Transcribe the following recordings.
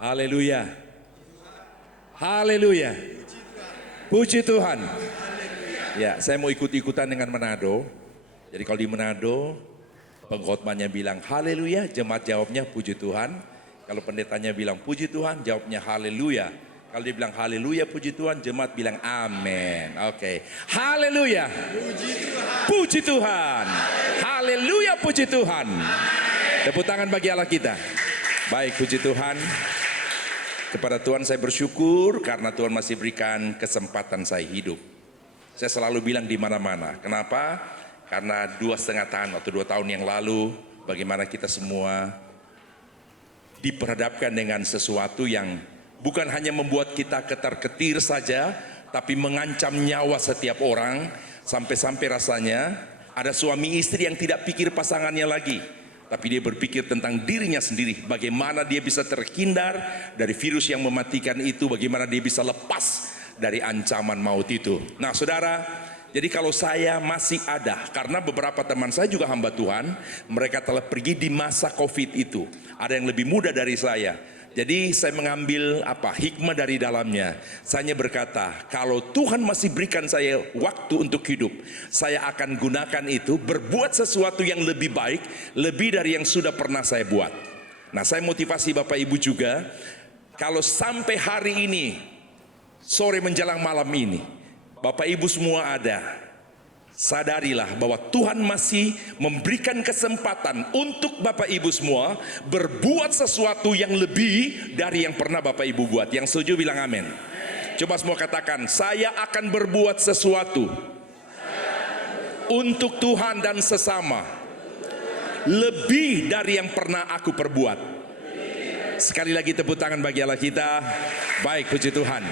Haleluya. Haleluya. Puji Tuhan. Ya, saya mau ikut-ikutan dengan Manado. Jadi kalau di Manado, pengkhotbahnya bilang haleluya, jemaat jawabnya puji Tuhan. Kalau pendetanya bilang puji Tuhan, jawabnya haleluya. Kalau dia bilang haleluya puji Tuhan, jemaat bilang amin. Oke. Haleluya. Puji Tuhan. Haleluya puji Tuhan. Tepuk tangan bagi Allah kita. Baik, puji Tuhan. Kepada Tuhan saya bersyukur karena Tuhan masih berikan kesempatan saya hidup. Saya selalu bilang di mana-mana. Kenapa? Karena 2,5 tahun atau 2 tahun yang lalu, bagaimana kita semua diperhadapkan dengan sesuatu yang bukan hanya membuat kita ketar-ketir saja, tapi mengancam nyawa setiap orang. Sampai-sampai rasanya ada suami istri yang tidak pikir pasangannya lagi, tapi dia berpikir tentang dirinya sendiri. Bagaimana dia bisa terhindar dari virus yang mematikan itu, bagaimana dia bisa lepas dari ancaman maut itu. Nah saudara, jadi kalau saya masih ada, karena beberapa teman saya juga hamba Tuhan, mereka telah pergi di masa COVID itu. Ada yang lebih muda dari saya. Jadi saya mengambil hikmah dari dalamnya. Saya berkata, kalau Tuhan masih berikan saya waktu untuk hidup, saya akan gunakan itu berbuat sesuatu yang lebih baik, lebih dari yang sudah pernah saya buat. Nah, saya motivasi Bapak Ibu juga, kalau sampai hari ini, sore menjelang malam ini, Bapak Ibu semua ada, sadarilah bahwa Tuhan masih memberikan kesempatan untuk Bapak Ibu semua berbuat sesuatu yang lebih dari yang pernah Bapak Ibu buat. Yang setuju bilang amin. Coba semua katakan, saya akan berbuat sesuatu untuk Tuhan dan sesama lebih dari yang pernah aku perbuat. Sekali lagi tepuk tangan bagi Allah kita. Baik, puji Tuhan.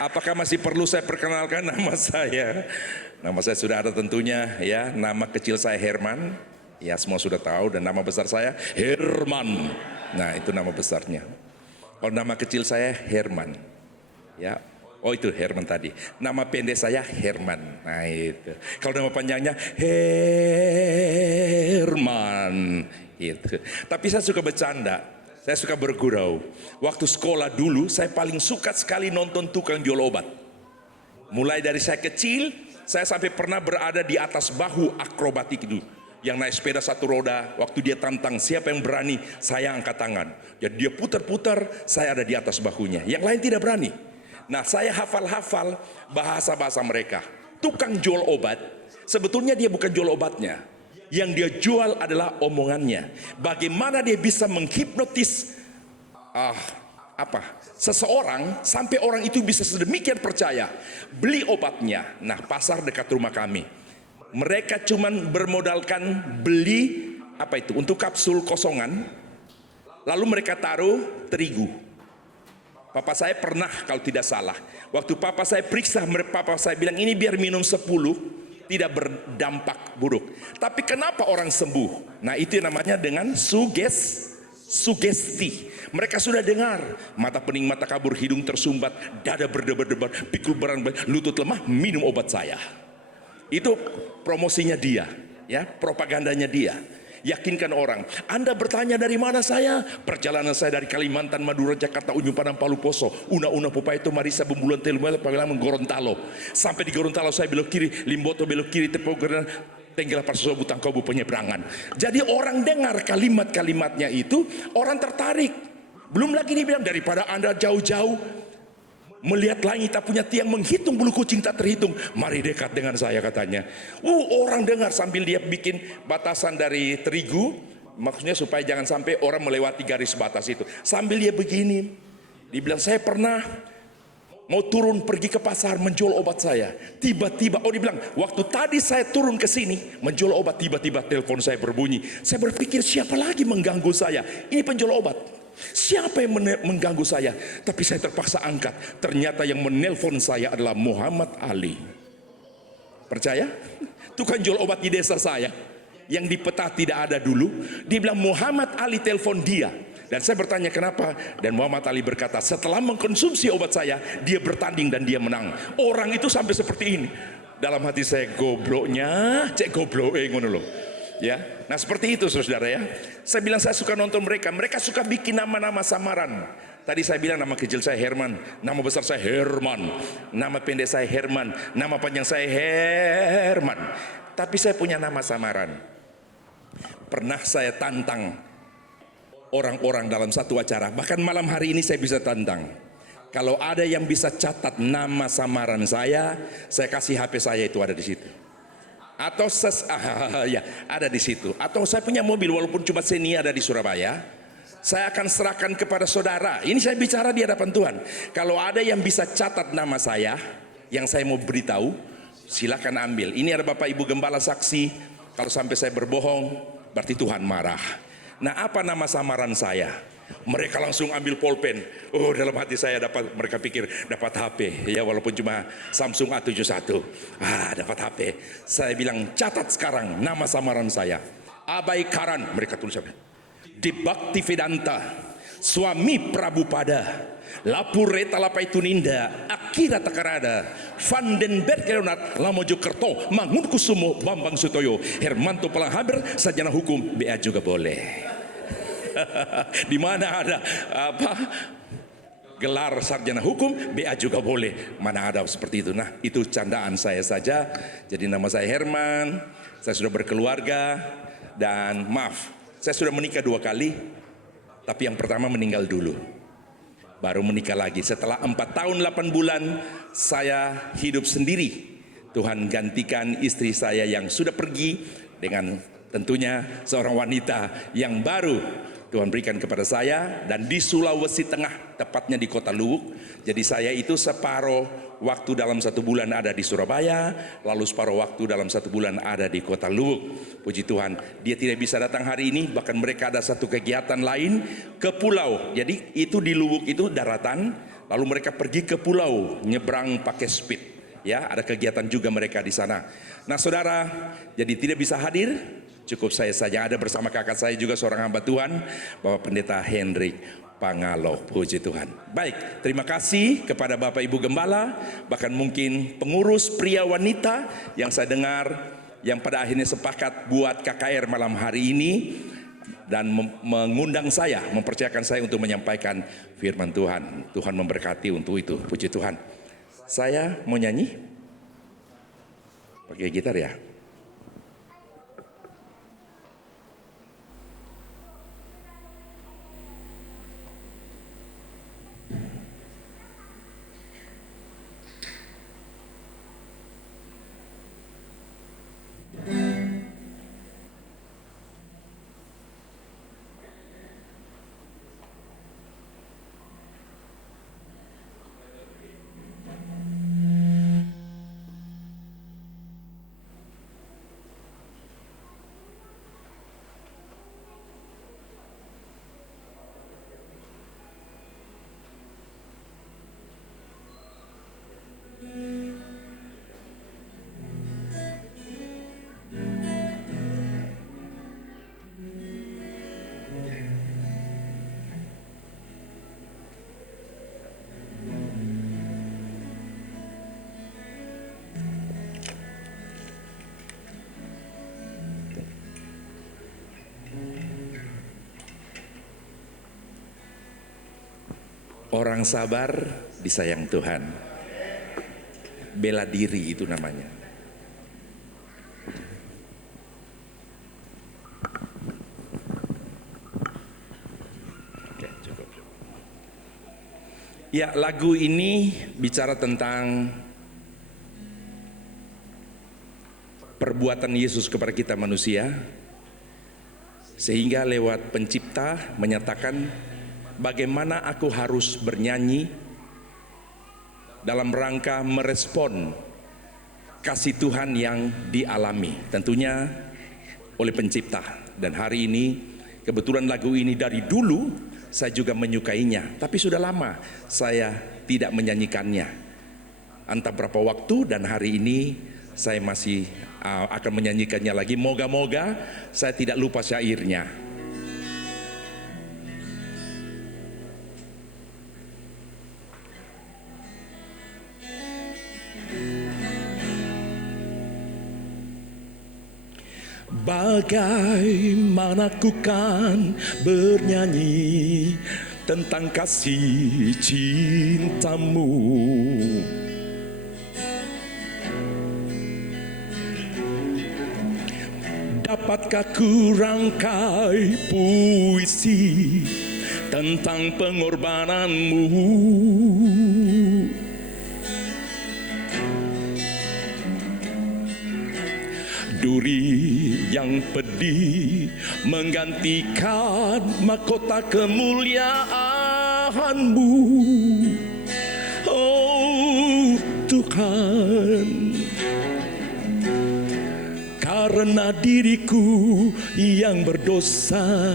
Apakah masih perlu saya perkenalkan nama saya? Nama saya sudah ada tentunya ya. Nama kecil saya Herman. Ya, semua sudah tahu. Dan nama besar saya Herman. Nah, itu nama besarnya. Kalau nama kecil saya Herman. Ya. Oh, itu Herman tadi. Nama pendek saya Herman. Nah, itu. Kalau nama panjangnya Herman. Itu. Tapi saya suka bercanda. Saya suka bergurau. Waktu sekolah dulu, saya paling suka sekali nonton tukang jual obat. Mulai dari saya kecil, saya sampai pernah berada di atas bahu akrobatik itu. Yang naik sepeda 1 roda, waktu dia tantang siapa yang berani, saya angkat tangan. Jadi dia putar-putar, saya ada di atas bahunya. Yang lain tidak berani. Nah, saya hafal-hafal bahasa-bahasa mereka. Tukang jual obat, sebetulnya dia bukan jual obatnya. Yang dia jual adalah omongannya. Bagaimana dia bisa menghipnotis seseorang sampai orang itu bisa sedemikian percaya beli obatnya. Nah, pasar dekat rumah kami, mereka cuman bermodalkan beli untuk kapsul kosongan, lalu mereka taruh terigu. Papa saya pernah, kalau tidak salah, waktu papa saya periksa, papa saya bilang ini biar minum 10, tidak berdampak buruk. Tapi kenapa orang sembuh? Nah, itu yang namanya dengan sugesti. Mereka sudah dengar, mata pening, mata kabur, hidung tersumbat, dada berdebar-debar, pikul berat, lutut lemah, minum obat saya. Itu promosinya dia, ya, propagandanya dia. Yakinkan orang. Anda bertanya dari mana saya? Perjalanan saya dari Kalimantan, Madura, Jakarta, Ujung Padang, Palu Poso, Una-Una, Popaito, Marisa, Bumbulan, Telumela, Pagelang, Gorontalo. Sampai di Gorontalo saya belok kiri, Limboto belok kiri, Tepogeran, Tenggala, Parsuso, Butang Kobu, Penyeberangan. Jadi orang dengar kalimat-kalimatnya itu, orang tertarik. Belum lagi dia bilang, daripada Anda jauh-jauh melihat langit tak punya tiang, menghitung bulu kucing tak terhitung, mari dekat dengan saya, katanya. Orang dengar sambil dia bikin batasan dari terigu, maksudnya supaya jangan sampai orang melewati garis batas itu. Sambil dia begini, dibilang saya pernah mau turun pergi ke pasar menjual obat saya. Tiba-tiba, dia bilang, waktu tadi saya turun ke sini menjual obat, tiba-tiba telepon saya berbunyi. Saya berpikir siapa lagi mengganggu saya? Ini penjual obat. Siapa yang mengganggu saya? Tapi saya terpaksa angkat. Ternyata yang menelpon saya adalah Muhammad Ali. Percaya? Tukang jual obat di desa saya, yang di peta tidak ada dulu. Dia bilang Muhammad Ali telepon dia. Dan saya bertanya kenapa? Dan Muhammad Ali berkata, setelah mengkonsumsi obat saya, dia bertanding dan dia menang. Orang itu sampai seperti ini. Dalam hati saya, gobloknya, cek goblok, ngono loh. Ya, nah seperti itu saudara ya. Saya bilang saya suka nonton mereka. Mereka suka bikin nama-nama samaran. Tadi saya bilang nama kecil saya Herman, nama besar saya Herman, nama pendek saya Herman, nama panjang saya Herman. Tapi saya punya nama samaran. Pernah saya tantang orang-orang dalam satu acara. Bahkan malam hari ini saya bisa tantang. Kalau ada yang bisa catat nama samaran saya kasih HP saya itu ada di situ. Atau ya ada di situ. Atau saya punya mobil walaupun cuma seni ada di Surabaya, saya akan serahkan kepada saudara. Ini saya bicara di hadapan Tuhan. Kalau ada yang bisa catat nama saya, yang saya mau beritahu, silakan ambil. Ini ada Bapak Ibu Gembala saksi. Kalau sampai saya berbohong, berarti Tuhan marah. Nah, apa nama samaran saya? Mereka langsung ambil pulpen. Oh, dalam hati saya mereka pikir dapat HP. Ya, walaupun cuma Samsung A71. Dapat HP. Saya bilang, catat sekarang nama samaran saya. Abai Karan, mereka tulis apa? Di Bakti Vedanta, Suami Prabu Pada, Lapure Talapai Tuninda, Akira Takarada, Vandenberg Leonard, Lamojokerto, Mangunkusumo, Bambang Sutoyo, Hermanto Palanghaber, Sarjana Hukum, BA juga boleh. Di mana ada gelar sarjana hukum, BA juga boleh. Mana ada seperti itu. Nah, itu candaan saya saja. Jadi nama saya Herman, saya sudah berkeluarga, dan maaf, saya sudah menikah 2 kali, tapi yang pertama meninggal dulu. Baru menikah lagi. Setelah 4 tahun 8 bulan saya hidup sendiri. Tuhan gantikan istri saya yang sudah pergi dengan tentunya seorang wanita yang baru Tuhan berikan kepada saya, dan di Sulawesi Tengah, tepatnya di kota Luwuk. Jadi saya itu separuh waktu dalam 1 bulan ada di Surabaya, lalu separuh waktu dalam 1 bulan ada di kota Luwuk. Puji Tuhan, dia tidak bisa datang hari ini, bahkan mereka ada satu kegiatan lain ke pulau. Jadi itu di Luwuk itu daratan, lalu mereka pergi ke pulau, nyebrang pakai speed. Ya, ada kegiatan juga mereka di sana. Nah saudara, jadi tidak bisa hadir. Cukup saya saja, ada bersama kakak saya juga seorang hamba Tuhan, Bapak Pendeta Hendrik Pangalo. Puji Tuhan. Baik, terima kasih kepada Bapak Ibu Gembala, bahkan mungkin pengurus pria wanita yang saya dengar, yang pada akhirnya sepakat buat KKR malam hari ini, dan mengundang saya, mempercayakan saya untuk menyampaikan firman Tuhan. Tuhan memberkati untuk itu. Puji Tuhan. Saya mau nyanyi pakai gitar ya. Orang sabar disayang Tuhan. Bela diri itu namanya. Oke, cukup. Ya, lagu ini bicara tentang perbuatan Yesus kepada kita manusia, sehingga lewat pencipta menyatakan bagaimana aku harus bernyanyi dalam rangka merespon kasih Tuhan yang dialami tentunya oleh pencipta. Dan hari ini kebetulan lagu ini dari dulu saya juga menyukainya, tapi sudah lama saya tidak menyanyikannya. Entah berapa waktu, dan hari ini saya masih akan menyanyikannya lagi. Moga-moga saya tidak lupa syairnya. Bagaimana ku kan bernyanyi tentang kasih cintamu. Dapatkah ku rangkai puisi tentang pengorbananmu? Duri yang pedih menggantikan mahkota kemuliaan-Mu. Oh Tuhan, karena diriku yang berdosa,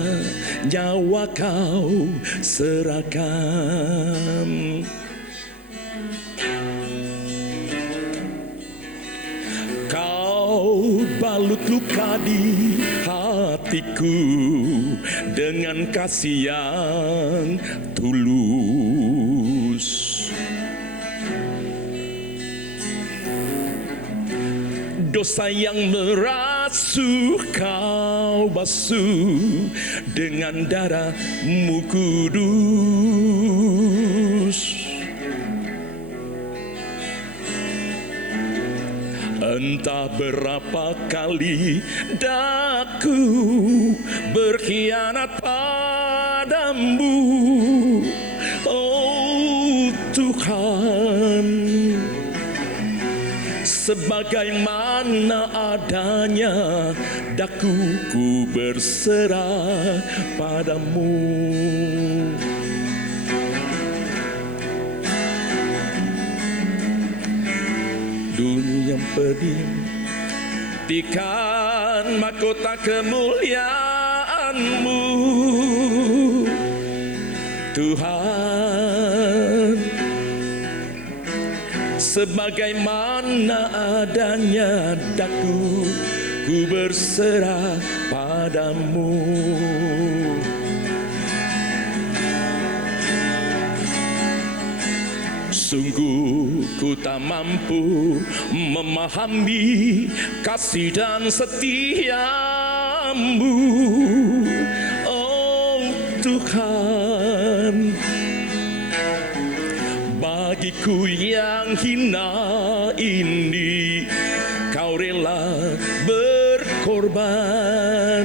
nyawa Kau serahkan. Kau balut luka di hatiku dengan kasih yang tulus. Dosa yang merasuh Kau basuh dengan darah-Mu kudus. Entah berapa kali daku berkhianat padamu, oh Tuhan. Sebagaimana adanya dakuku berserah padamu. Dunia pedih tikan mahkota kemuliaan-Mu, Tuhan. Sebagaimana adanya daku ku berserah padamu. Sungguh ku tak mampu memahami kasih dan setia-Mu, oh Tuhan. Bagiku yang hina ini Kau rela berkorban.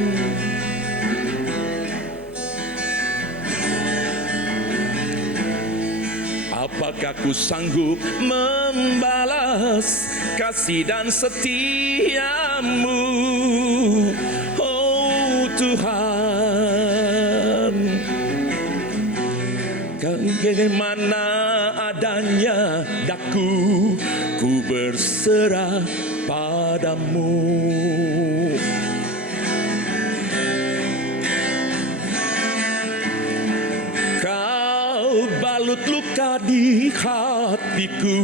Apakah ku sanggup membalas kasih dan setia-Mu, oh Tuhan. Bagaimana adanya daku ku berserah padamu. Balut luka di hatiku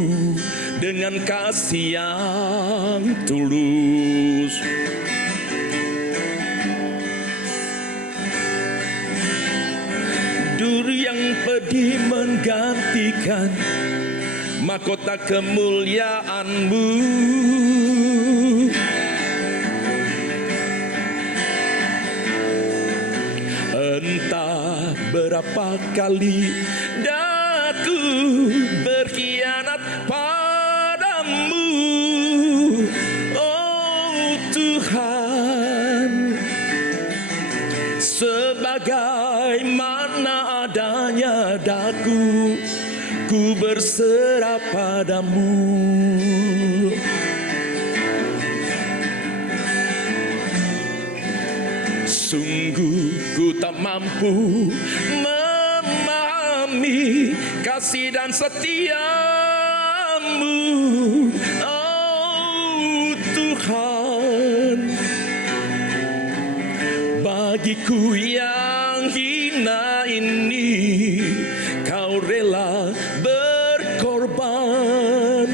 dengan kasih yang tulus. Duri yang pedih menggantikan mahkota kemuliaan-Mu. Entah berapa kali daku berkhianat padamu, oh Tuhan. Sebagaimana adanya daku ku berserah padamu. Sungguh ku tak mampu memahami kasih dan setia-Mu, oh Tuhan. Bagiku yang hina ini Kau rela berkorban.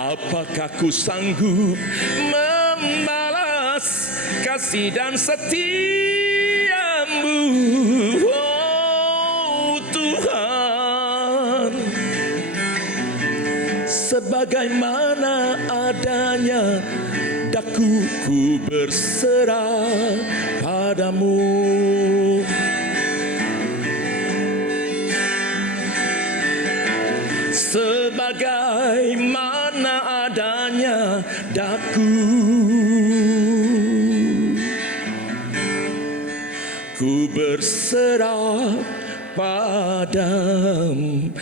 Apakah ku sanggup membalas kasih dan setia-Mu, oh Tuhan. sebagaimana adanya, daku ku berserah padamu. Sebagaimana adanya, daku ku berserah padamu.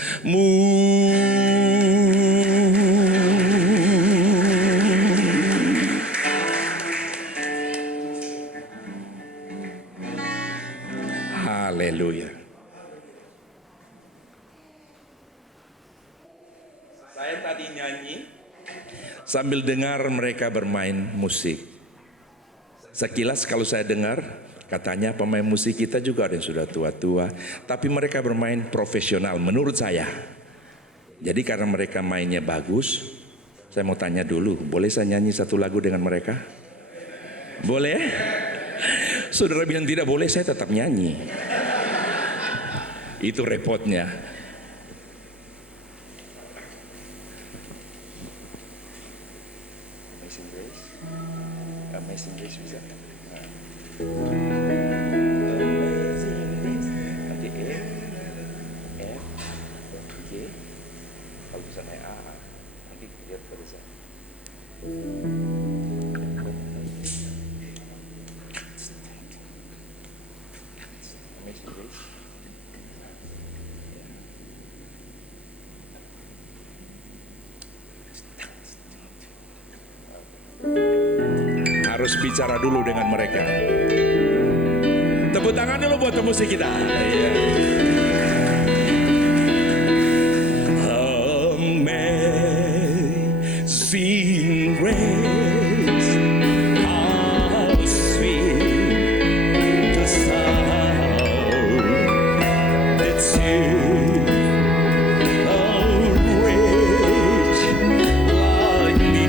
Haleluya. Saya tadi nyanyi sambil dengar mereka bermain musik. Sekilas kalau saya dengar, katanya pemain musik kita juga ada yang sudah tua-tua, tapi mereka bermain profesional menurut saya. Jadi karena mereka mainnya bagus, saya mau tanya dulu, boleh saya nyanyi satu lagu dengan mereka? Boleh? Saudara bilang tidak boleh, saya tetap nyanyi. Itu repotnya. Amazing Grace bisa. Amazing Grace. Nanti E, F, G. Kalau bisa naik A, nanti lihat pada saya. Amazing Grace. Harus bicara dulu dengan mereka. Tepuk tangan dulu buat pemusik kita. Amazing grace, how sweet the sound that saved a wretch like me.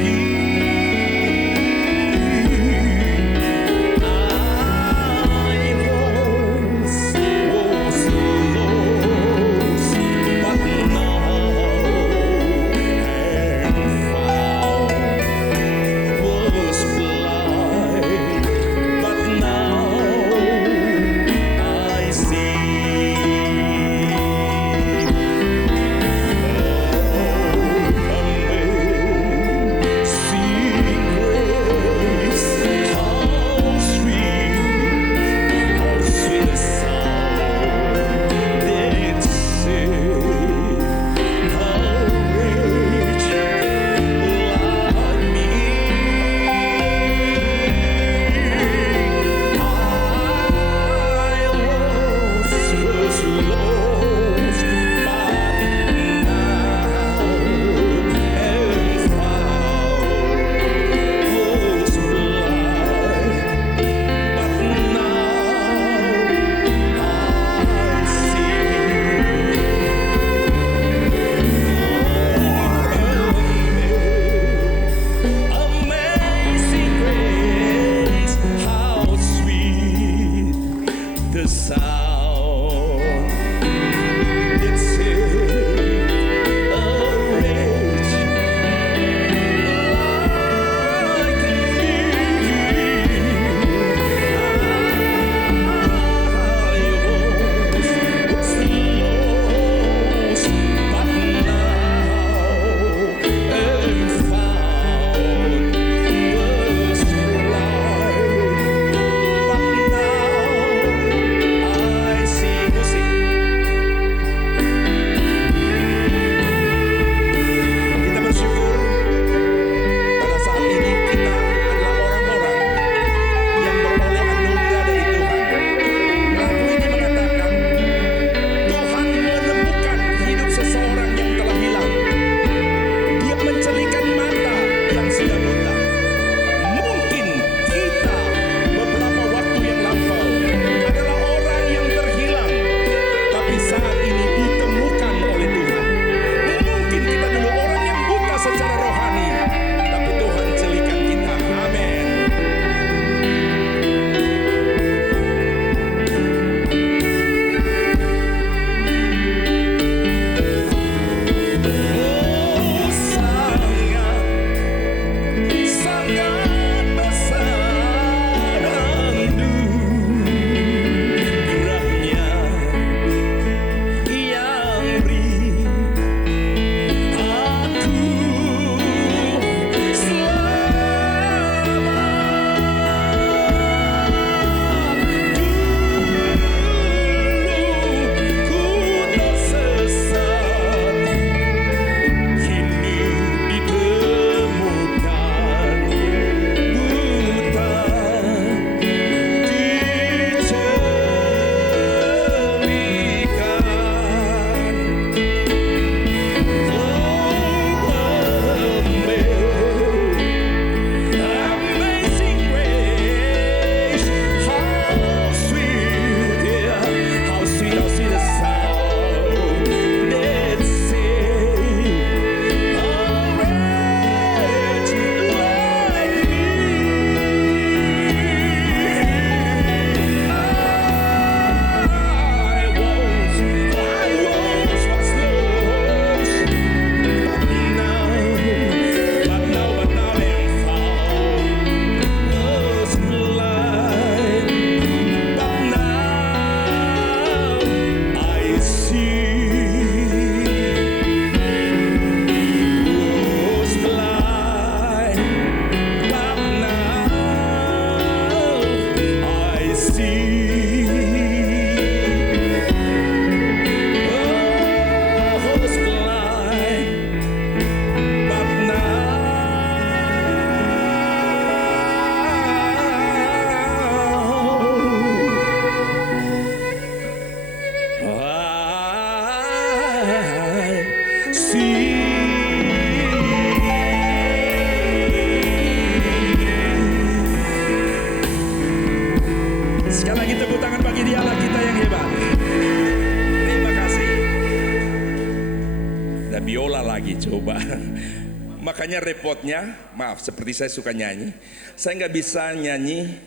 Makanya repotnya, maaf, seperti saya suka nyanyi, saya nggak bisa nyanyi,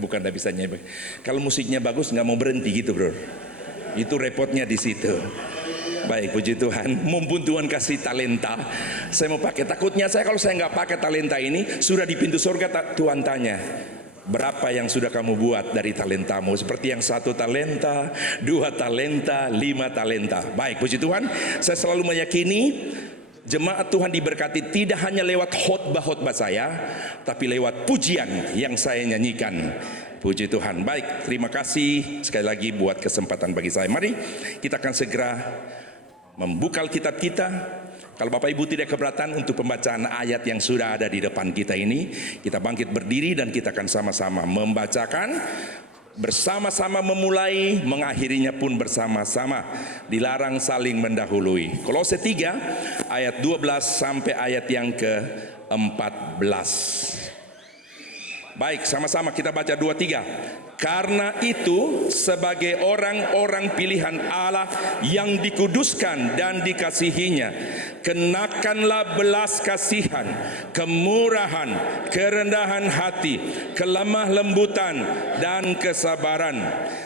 bukan nggak bisa nyanyi. Kalau musiknya bagus nggak mau berhenti gitu, bro. Itu repotnya di situ. Baik, puji Tuhan. Mumpun Tuhan kasih talenta, saya mau pakai. Takutnya saya kalau saya nggak pakai talenta ini, sudah di pintu surga Tuhan tanya, berapa yang sudah kamu buat dari talentamu? Seperti yang 1 talenta, 2 talenta, 5 talenta. Baik, puji Tuhan. Saya selalu meyakini jemaat Tuhan diberkati tidak hanya lewat khotbah-khotbah saya, tapi lewat pujian yang saya nyanyikan. Puji Tuhan. Baik, terima kasih sekali lagi buat kesempatan bagi saya. Mari kita akan segera membuka Alkitab kita. Kalau Bapak Ibu tidak keberatan untuk pembacaan ayat yang sudah ada di depan kita ini, kita bangkit berdiri dan kita akan sama-sama membacakan, bersama-sama memulai, mengakhirinya pun bersama-sama. Dilarang saling mendahului. Kolose 3 ayat 12 sampai ayat yang ke-14. Baik, sama-sama kita baca 2-3. Karena itu sebagai orang-orang pilihan Allah yang dikuduskan dan dikasihinya, kenakanlah belas kasihan, kemurahan, kerendahan hati, kelemah lembutan, dan kesabaran.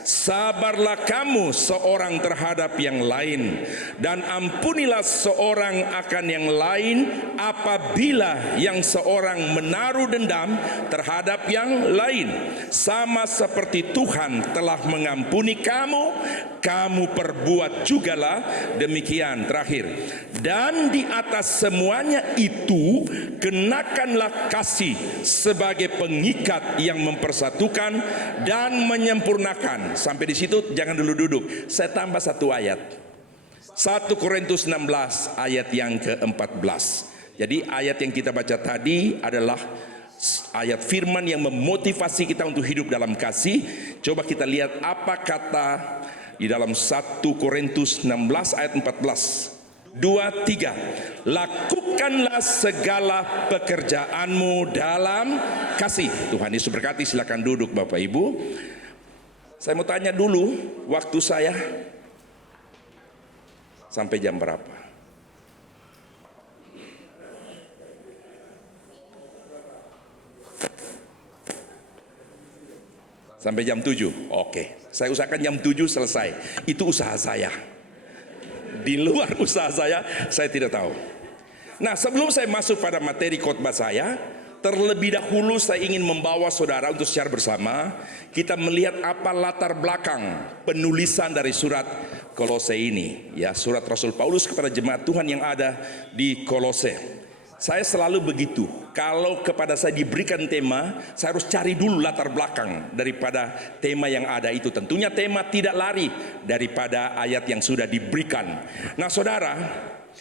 Sabarlah kamu seorang terhadap yang lain, dan ampunilah seorang akan yang lain apabila yang seorang menaruh dendam terhadap yang lain. Sama seperti Tuhan telah mengampuni kamu, kamu perbuat jugalah demikian. Terakhir, dan di atas semuanya itu kenakanlah kasih sebagai pengikat yang mempersatukan dan menyempurnakan. Sampai di situ jangan dulu duduk. Saya tambah 1 ayat. 1 Korintus 16 ayat yang ke-14. Jadi ayat yang kita baca tadi adalah ayat firman yang memotivasi kita untuk hidup dalam kasih. Coba kita lihat apa kata di dalam 1 Korintus 16 ayat 14. 2-3. Lakukanlah segala pekerjaanmu dalam kasih. Tuhan Yesus berkati. Silakan duduk Bapak Ibu. Saya mau tanya dulu, waktu saya sampai jam berapa? Sampai jam 7. Oke, saya usahakan jam 7 selesai. Itu usaha saya. Di luar usaha saya tidak tahu. Nah, sebelum saya masuk pada materi khotbah saya, terlebih dahulu saya ingin membawa saudara untuk secara bersama kita melihat apa latar belakang penulisan dari surat Kolose ini, ya, surat Rasul Paulus kepada jemaat Tuhan yang ada di Kolose. Saya selalu begitu, kalau kepada saya diberikan tema, saya harus cari dulu latar belakang daripada tema yang ada itu. Tentunya tema tidak lari daripada ayat yang sudah diberikan. Nah saudara,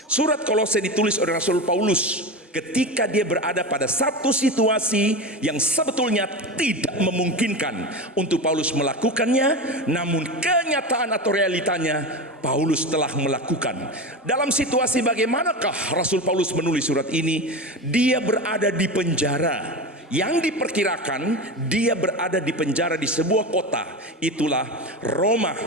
surat Kolose ditulis oleh Rasul Paulus ketika dia berada pada satu situasi yang sebetulnya tidak memungkinkan untuk Paulus melakukannya, namun kenyataan atau realitanya Paulus telah melakukan. Dalam situasi bagaimanakah Rasul Paulus menulis surat ini? Dia berada di penjara. Yang diperkirakan dia berada di penjara di sebuah kota, itulah Roma.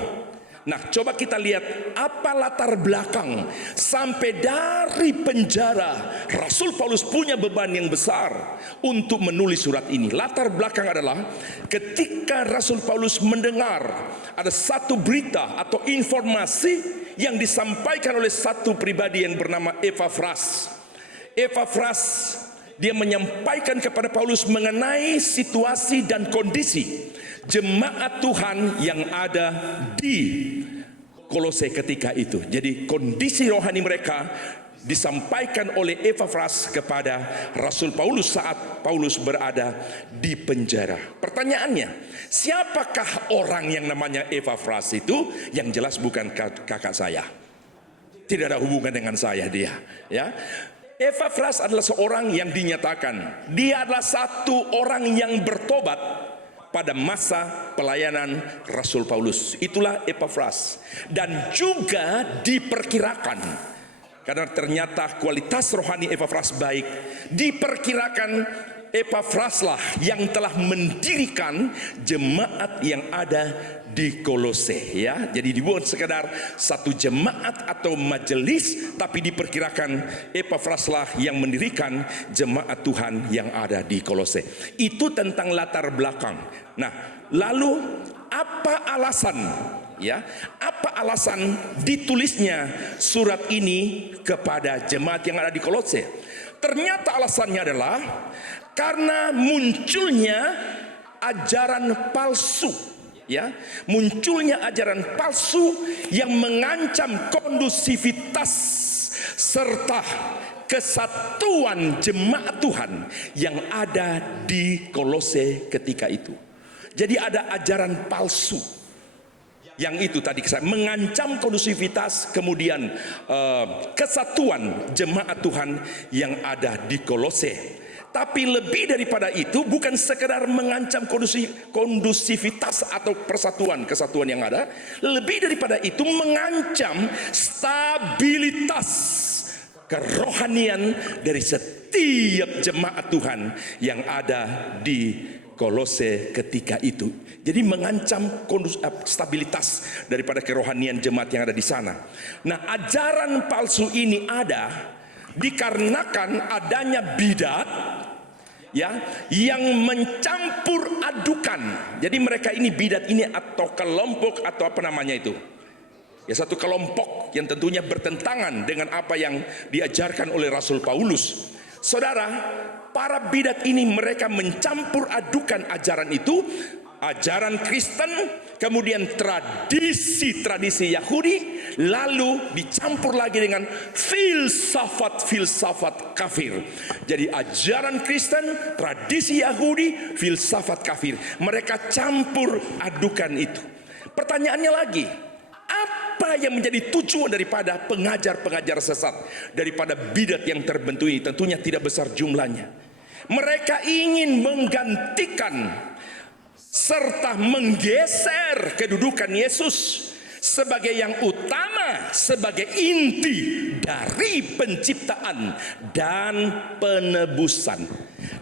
Nah, coba kita lihat apa latar belakang sampai dari penjara Rasul Paulus punya beban yang besar untuk menulis surat ini. Latar belakang adalah ketika Rasul Paulus mendengar ada satu berita atau informasi yang disampaikan oleh satu pribadi yang bernama Epafras. Epafras dia menyampaikan kepada Paulus mengenai situasi dan kondisi jemaat Tuhan yang ada di Kolose ketika itu. Jadi kondisi rohani mereka disampaikan oleh Epafras kepada Rasul Paulus saat Paulus berada di penjara. Pertanyaannya, siapakah orang yang namanya Epafras itu? Yang jelas bukan kakak saya. Tidak ada hubungan dengan saya dia, ya. Epafras adalah seorang yang dinyatakan dia adalah satu orang yang bertobat pada masa pelayanan Rasul Paulus. Itulah Epafras. Dan juga diperkirakan, karena ternyata kualitas rohani Epafras baik, diperkirakan Epafraslah yang telah mendirikan jemaat yang ada di Kolose, ya. Jadi dibuat sekedar satu jemaat atau majelis, tapi diperkirakan Epafraslah yang mendirikan jemaat Tuhan yang ada di Kolose. Itu tentang latar belakang. Nah, lalu apa alasan, ya? Apa alasan ditulisnya surat ini kepada jemaat yang ada di Kolose? Ternyata alasannya adalah karena munculnya ajaran palsu, ya, munculnya ajaran palsu yang mengancam kondusivitas serta kesatuan jemaat Tuhan yang ada di Kolose ketika itu. Jadi ada ajaran palsu yang itu tadi mengancam kondusivitas, kemudian kesatuan jemaat Tuhan yang ada di Kolose. Tapi lebih daripada itu, bukan sekedar mengancam kondusivitas atau kesatuan yang ada. Lebih daripada itu, mengancam stabilitas kerohanian dari setiap jemaat Tuhan yang ada di Kolose ketika itu. Jadi mengancam stabilitas daripada kerohanian jemaat yang ada di sana. Nah, ajaran palsu ini ada dikarenakan adanya bidat, ya, yang mencampur adukan. Jadi mereka ini bidat ini atau kelompok atau apa namanya itu, ya, satu kelompok yang tentunya bertentangan dengan apa yang diajarkan oleh Rasul Paulus. Saudara, para bidat ini mereka mencampur adukan ajaran itu, ajaran Kristen, kemudian tradisi-tradisi Yahudi, lalu dicampur lagi dengan filsafat kafir. Jadi ajaran Kristen, tradisi Yahudi, filsafat kafir, mereka campur adukan itu. Pertanyaannya lagi, apa yang menjadi tujuan daripada pengajar-pengajar sesat, daripada bidat yang terbentuk ini? Tentunya tidak besar jumlahnya. Mereka ingin menggantikan serta menggeser kedudukan Yesus sebagai yang utama, sebagai inti dari penciptaan dan penebusan.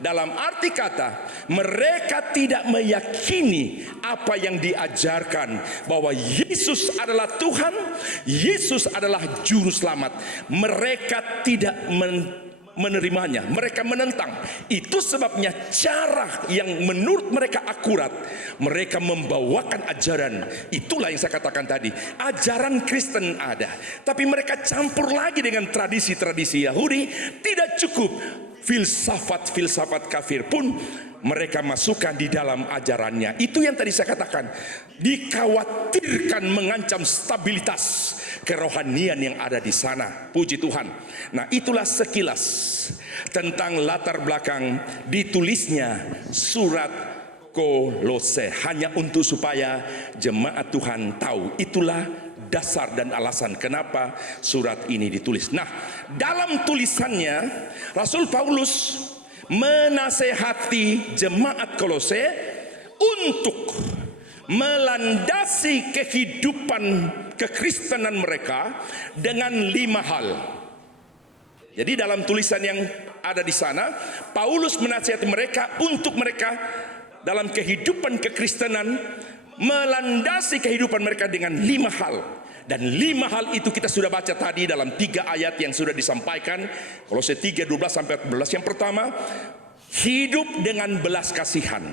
Dalam arti kata, mereka tidak meyakini apa yang diajarkan, bahwa Yesus adalah Tuhan, Yesus adalah juru selamat. Mereka tidak menerimanya, mereka menentang. Itu sebabnya cara yang menurut mereka akurat, mereka membawakan ajaran. Itulah yang saya katakan tadi, ajaran Kristen ada, tapi mereka campur lagi dengan tradisi-tradisi Yahudi. Tidak cukup, filsafat kafir pun mereka masukkan di dalam ajarannya. Itu yang tadi saya katakan, dikhawatirkan mengancam stabilitas kerohanian yang ada di sana. Puji Tuhan. Nah, itulah sekilas tentang latar belakang ditulisnya surat Kolose, hanya untuk supaya jemaat Tuhan tahu. Itulah dasar dan alasan kenapa surat ini ditulis. Nah, dalam tulisannya Rasul Paulus menasehati jemaat Kolose untuk melandasi kehidupan kekristenan mereka dengan 5 hal. Jadi dalam tulisan yang ada di sana, Paulus menasihati mereka untuk mereka dalam kehidupan kekristenan melandasi kehidupan mereka dengan 5 hal. Dan 5 hal itu kita sudah baca tadi dalam 3 ayat yang sudah disampaikan, Kolose 3:12-14. Yang pertama, hidup dengan belas kasihan.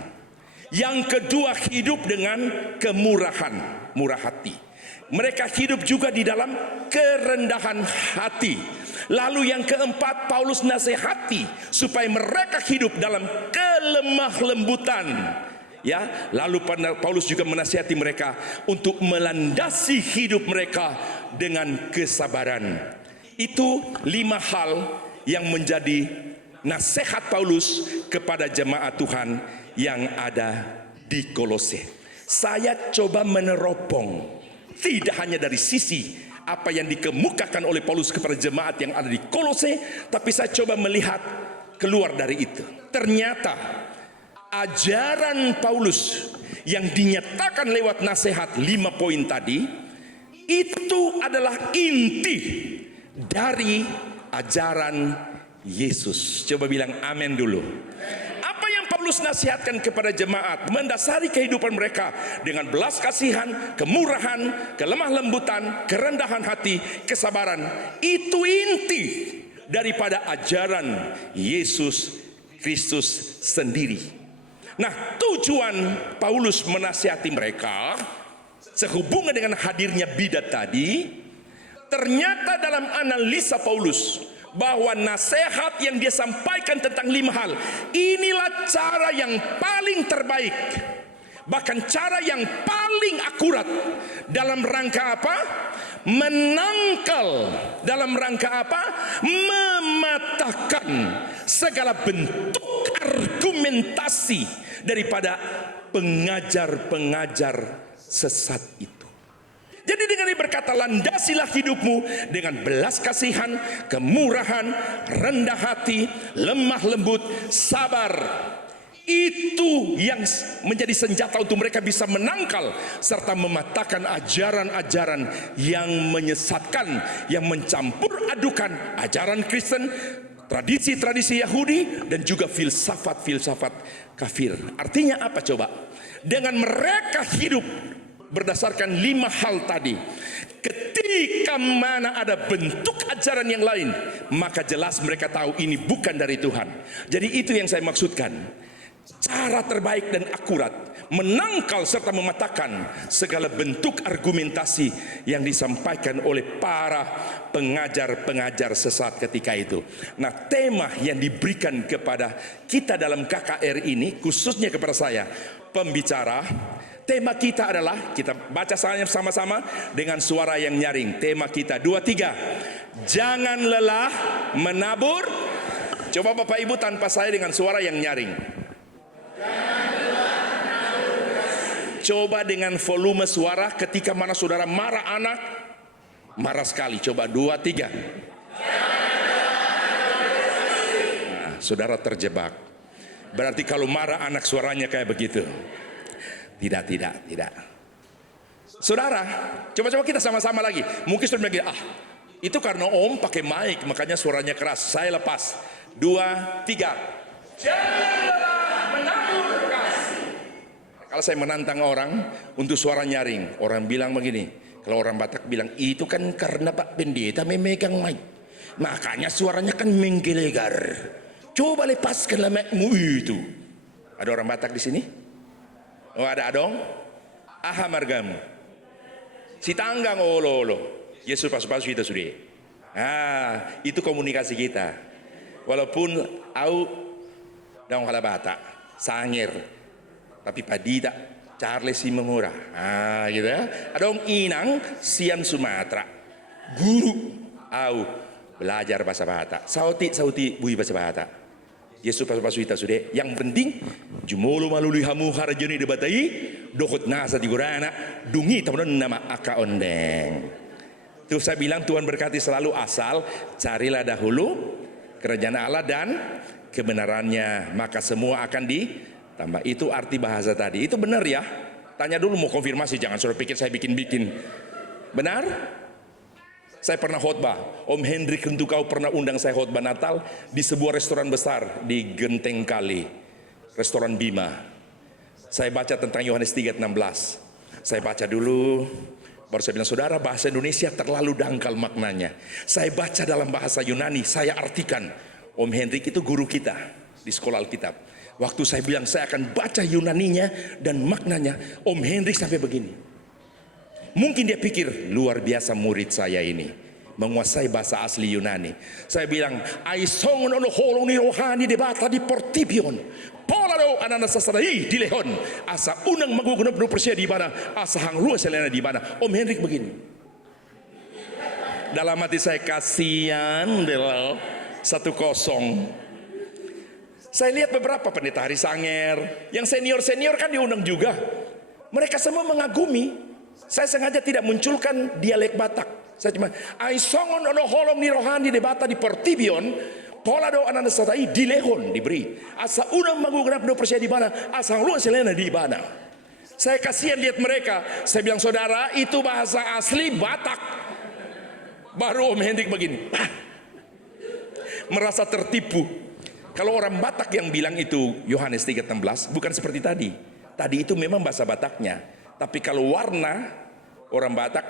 Yang kedua, hidup dengan kemurahan, murah hati. Mereka hidup juga di dalam kerendahan hati. Lalu yang keempat, Paulus nasihati supaya mereka hidup dalam kelemah lembutan. Ya, lalu Paulus juga menasihati mereka untuk melandasi hidup mereka dengan kesabaran. Itu 5 hal yang menjadi nasihat Paulus kepada jemaat Tuhan yang ada di Kolose. Saya coba meneropong, tidak hanya dari sisi apa yang dikemukakan oleh Paulus kepada jemaat yang ada di Kolose, tapi saya coba melihat keluar dari itu. Ternyata ajaran Paulus yang dinyatakan lewat nasihat 5 poin tadi, itu adalah inti dari ajaran Yesus. Coba bilang amin dulu. Paulus nasihatkan kepada jemaat mendasari kehidupan mereka dengan belas kasihan, kemurahan, kelemah lembutan, kerendahan hati, kesabaran. Itu inti daripada ajaran Yesus Kristus sendiri. Nah, tujuan Paulus menasihati mereka sehubungan dengan hadirnya bidat tadi, ternyata dalam analisa Paulus bahwa nasihat yang dia sampaikan tentang 5 hal, inilah cara yang paling terbaik, bahkan cara yang paling akurat dalam rangka apa? Menangkal, dalam rangka apa? Mematahkan segala bentuk argumentasi daripada pengajar-pengajar sesat itu. Jadi dengan berkata, landasilah hidupmu dengan belas kasihan, kemurahan, rendah hati, lemah lembut, sabar. Itu yang menjadi senjata untuk mereka bisa menangkal serta mematahkan ajaran-ajaran yang menyesatkan, yang mencampur adukan ajaran Kristen, tradisi-tradisi Yahudi, dan juga filsafat-filsafat kafir. Artinya apa coba? Dengan mereka hidup berdasarkan 5 hal tadi, ketika mana ada bentuk ajaran yang lain, maka jelas mereka tahu ini bukan dari Tuhan. Jadi itu yang saya maksudkan, cara terbaik dan akurat menangkal serta mematahkan segala bentuk argumentasi yang disampaikan oleh para pengajar-pengajar sesat ketika itu. Nah, tema yang diberikan kepada kita dalam KKR ini, khususnya kepada saya, pembicara, tema kita adalah, kita baca sama-sama dengan suara yang nyaring. Tema kita 2, 3. Jangan lelah menabur. Coba Bapak Ibu tanpa saya dengan suara yang nyaring. Coba dengan volume suara ketika mana saudara marah anak, marah sekali. Coba 2, 3. Nah, saudara terjebak. Berarti kalau marah anak suaranya kayak begitu. Tidak. Saudara, coba kita sama-sama lagi. Mungkin saudara bilang, itu karena om pakai mic, makanya suaranya keras. Saya lepas. 2, 3. Jangan lelah menabur kasih. Kalau saya menantang orang untuk suara nyaring, orang bilang begini. Kalau orang Batak bilang, itu kan karena Pak Pendeta memegang mic, makanya suaranya kan menggelegar. Coba lepaskanlah mic-mu itu. Ada orang Batak di sini? Oh, ada dong. Aha margamu. Si tanggang olo. Yesus pas-pas kita sudah. Itu komunikasi kita. Walaupun au daun halabata, sangir, tapi padida Charles si mengurah. Gitu ya. Ada orang Inang sian Sumatera. Guru au belajar bahasa Batak. Sauti bui bahasa Batak. Yesus pas-pas kita sudah. Yang penting jumolo malului hamu harajoni debatai dokot nasa di gorana dungi teman nama aka ondeng. Tuh saya bilang Tuhan berkati selalu, asal carilah dahulu kerajaan Allah dan kebenarannya, maka semua akan ditambah. Itu arti bahasa tadi. Itu benar ya? Tanya dulu, mau konfirmasi, jangan suruh pikir saya bikin-bikin. Benar? Saya pernah khotbah. Om Hendrik Rentukau pernah undang saya khotbah Natal di sebuah restoran besar di Genteng Kali, restoran Bima. Saya baca tentang Yohanes 3:16. Saya baca dulu, baru saya bilang, saudara, bahasa Indonesia terlalu dangkal maknanya. Saya baca dalam bahasa Yunani, saya artikan. Om Hendrik itu guru kita di sekolah Alkitab. Waktu saya bilang saya akan baca Yunaninya dan maknanya, Om Hendrik sampai begini. Mungkin dia pikir luar biasa murid saya ini menguasai bahasa asli Yunani. Saya bilang, aisongon ono holong ni rohani debata di portipion. Polado anana sasarai di lehon. Asa unang magugunap no persia di mana, asa hang luas selena di mana. Om Hendrik begini. Dalam hati saya, kasihan Del 1-0. Saya lihat beberapa pendeta Hari Sanger, yang senior-senior kan diundang juga. Mereka semua mengagumi. Saya sengaja tidak munculkan dialek Batak. Saya cuma aisongon ono holong ni rohani debata di portibion, polado anana satai di lehon diberi. Asa unang magugunap no persia di mana, asa luas selena di mana. Saya kasihan lihat mereka. Saya bilang, saudara, itu bahasa asli Batak. Baru Om Hendrik begini, merasa tertipu. Kalau orang Batak yang bilang itu Yohanes 3:16 bukan seperti tadi. Tadi itu memang bahasa Bataknya. Tapi kalau warna orang Batak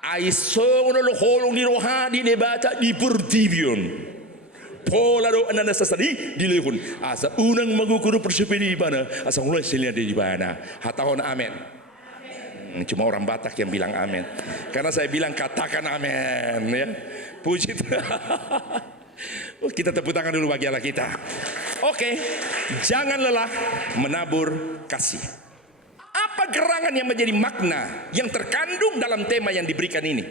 aiso lo holong di rohadi ne baca di purtivion. Pola do ananda sasadi di lehun. Asa unang magukuru persepedi di mana? Asa mulai selia di mana? Hatahon amin. Cuma orang Batak yang bilang amin. Karena saya bilang katakan amin ya. Puji Tuhan. Kita tepuk tangan dulu bagi Allah kita. Oke, jangan lelah menabur kasih. Apa gerangan yang menjadi makna yang terkandung dalam tema yang diberikan ini?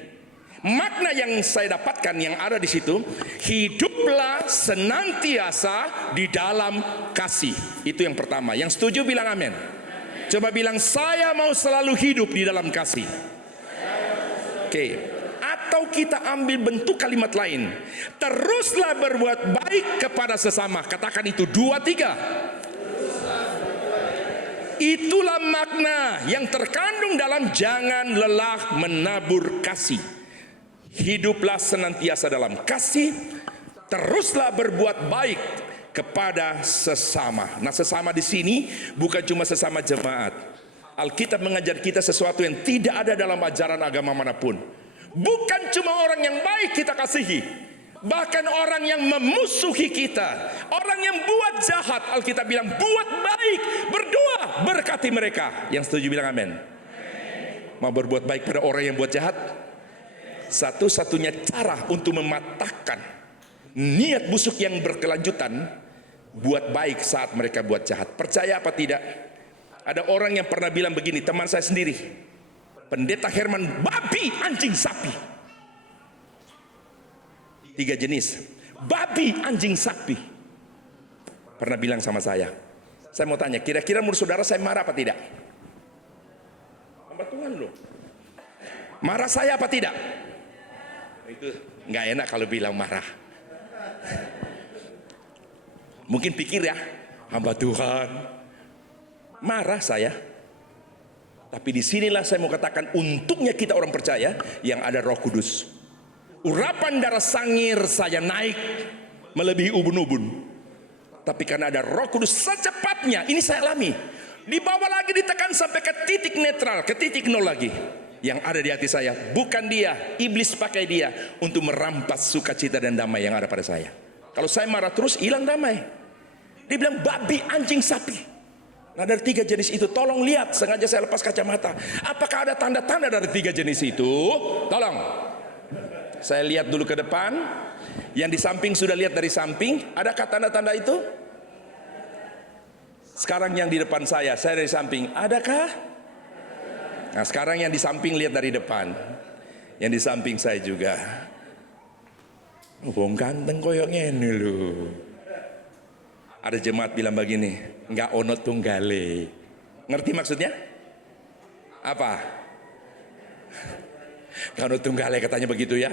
Makna yang saya dapatkan yang ada di situ, hiduplah senantiasa di dalam kasih. Itu yang pertama. Yang setuju bilang amin. Coba bilang, saya mau selalu hidup di dalam kasih. Oke. Atau kita ambil bentuk kalimat lain, teruslah berbuat baik kepada sesama. Katakan itu 2, 3. Itulah makna yang terkandung dalam jangan lelah menabur kasih. Hiduplah senantiasa dalam kasih, teruslah berbuat baik kepada sesama. Nah, sesama di sini bukan cuma sesama jemaat. Alkitab mengajar kita sesuatu yang tidak ada dalam ajaran agama manapun. Bukan cuma orang yang baik kita kasihi, bahkan orang yang memusuhi kita, orang yang buat jahat, Alkitab bilang buat baik, berdoa, berkati mereka. Yang setuju bilang amin. Mau berbuat baik pada orang yang buat jahat? Satu-satunya cara untuk mematahkan niat busuk yang berkelanjutan, buat baik saat mereka buat jahat. Percaya apa tidak? Ada orang yang pernah bilang begini, teman saya sendiri, Pendeta Herman, babi, anjing, sapi. 3 jenis, babi, anjing, sapi. Pernah bilang sama saya mau tanya, kira-kira menurut saudara saya marah apa tidak? Hamba Tuhan loh. Marah saya apa tidak? Itu nggak enak kalau bilang marah. Mungkin pikir ya, hamba Tuhan, marah saya. Tapi disinilah saya mau katakan, untungnya kita orang percaya yang ada Roh Kudus. Urapan darah sangir saya naik melebihi ubun-ubun. Tapi karena ada Roh Kudus, secepatnya ini saya alami, dibawa lagi, ditekan sampai ke titik netral, ke titik nol lagi. Yang ada di hati saya bukan dia, iblis pakai dia untuk merampas sukacita dan damai yang ada pada saya. Kalau saya marah terus, hilang damai. Dia bilang babi, anjing, sapi. Nah, dari 3 jenis itu tolong lihat, sengaja saya lepas kacamata. Apakah ada tanda-tanda dari 3 jenis itu? Tolong. Saya lihat dulu ke depan. Yang di samping sudah lihat dari samping. Adakah tanda-tanda itu? Sekarang yang di depan saya dari samping. Adakah? Nah, sekarang yang di samping lihat dari depan. Yang di samping saya juga. Wong ganteng koyok ngene lho. Ada jemaat bilang begini, nggak ono tunggale. Ngerti maksudnya? Apa? Nggak ono tunggale, katanya begitu ya.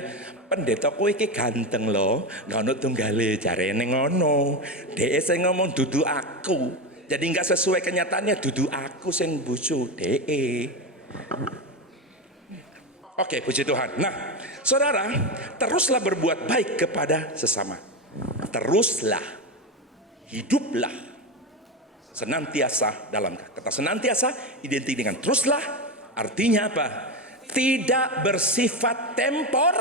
Pendeta kowe iki ganteng loh, nggak ono tunggale, jarene ngono. Dek saya ngomong dudu aku. Jadi nggak sesuai kenyataannya, dudu aku sing bojo dek. Oke, puji Tuhan. Nah, saudara, teruslah berbuat baik kepada sesama. Teruslah. Hiduplah senantiasa dalam kata senantiasa identik dengan teruslah, artinya apa? Tidak bersifat tempor.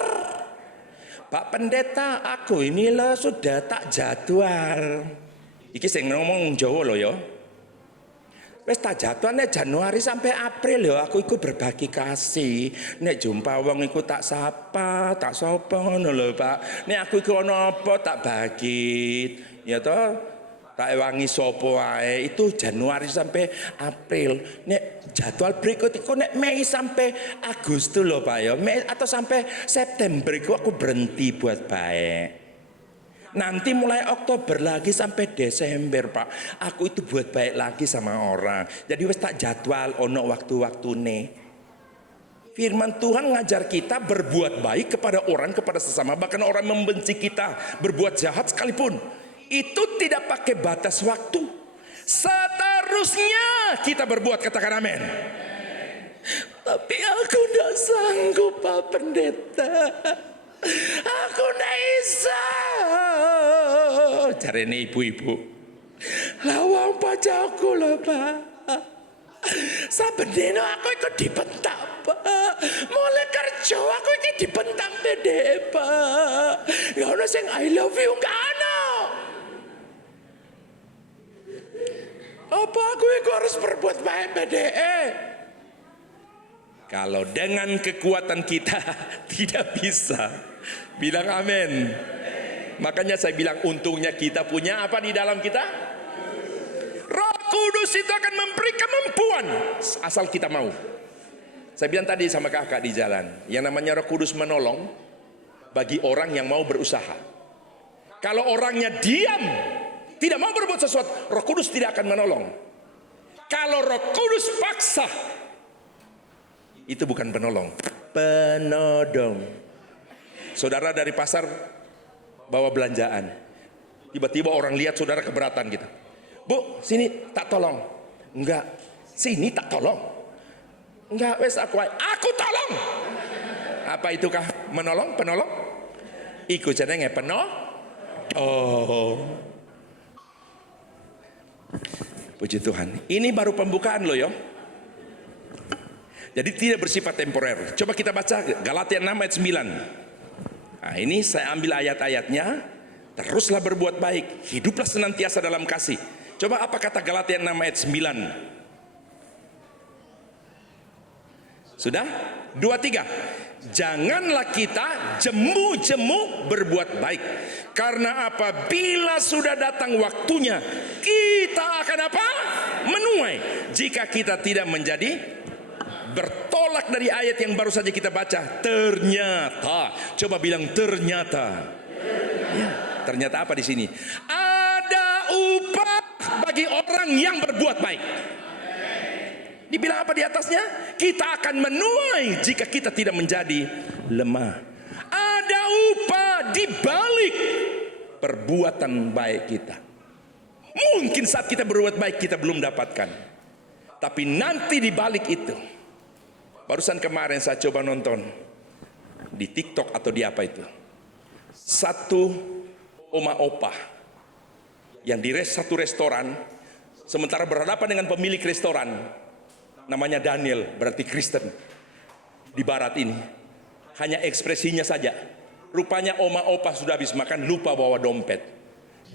Pak Pendeta, aku inilah sudah tak jadwal. Iki sing ngomong Jawa loh ya. Wes tak jadwalnya Januari sampai April ya, aku ikut berbagi kasih. Nek jumpa wong iku tak sapa, tak sapa ngono lho Pak. Nek aku iku ono apa tak bagi. Ya toh? Tak ewangi sopo wae, itu Januari sampai April. Nek jadwal berikut itu nek Mei sampai Agustus loh Pak ya. Mei atau sampai September itu aku berhenti buat baik. Nanti mulai Oktober lagi sampai Desember Pak, aku itu buat baik lagi sama orang. Jadi wes tak jadwal ono waktu-waktune. Firman Tuhan ngajar kita berbuat baik kepada orang, kepada sesama. Bahkan orang membenci kita, berbuat jahat sekalipun. Itu tidak pakai batas waktu. Seterusnya kita berbuat, katakan amin. Tapi aku tidak sanggup Pak Pendeta. Aku tidak bisa. Carane ibu-ibu. Lawang pacarku lho, Pak. Saben dino aku ikut dibentak, Pak. Mulai kerja aku iki dibentak Dede, Pak. Ya ono sing I love you gak ono. Apa aku harus berbuat baik PDE? Kalau dengan kekuatan kita tidak bisa. Bilang amin. Makanya saya bilang untungnya kita punya apa di dalam kita? Roh Kudus itu akan memberi kemampuan asal kita mau. Saya bilang tadi sama kakak di jalan, yang namanya Roh Kudus menolong bagi orang yang mau berusaha. Kalau orangnya diam, tidak mau berbuat sesuatu, Roh Kudus tidak akan menolong. Kalau Roh Kudus paksa, itu bukan penolong, penodong. Saudara dari pasar bawa belanjaan, tiba-tiba orang lihat saudara keberatan gitu. Bu, sini tak tolong. Enggak, sini tak tolong. Enggak, wes aku tolong. Apa itukah menolong, penolong? Iku jenenge oh. Puji Tuhan. Ini baru pembukaan loh ya. Jadi tidak bersifat temporer. Coba kita baca Galatia 6 ayat 9. Nah, ini saya ambil ayat-ayatnya. Teruslah berbuat baik, hiduplah senantiasa dalam kasih. Coba apa kata Galatia 6 ayat 9? Sudah? 2, 3. Janganlah kita jemu-jemu berbuat baik. Karena apabila sudah datang waktunya, kita akan apa? Menuai. Jika kita tidak menjadi bertolak dari ayat yang baru saja kita baca. Ternyata, coba bilang ternyata. Ya, ternyata apa di sini? Ada upah bagi orang yang berbuat baik. Dibilang apa di atasnya? Kita akan menuai jika kita tidak menjadi lemah. Ada upah di balik perbuatan baik kita. Mungkin saat kita berbuat baik kita belum dapatkan. Tapi nanti di balik itu. Barusan kemarin saya coba nonton di TikTok atau di apa itu. Satu oma opa yang di satu restoran, sementara berhadapan dengan pemilik restoran. Namanya Daniel, berarti Kristen di barat ini. Hanya ekspresinya saja. Rupanya oma opa sudah habis makan, lupa bawa dompet.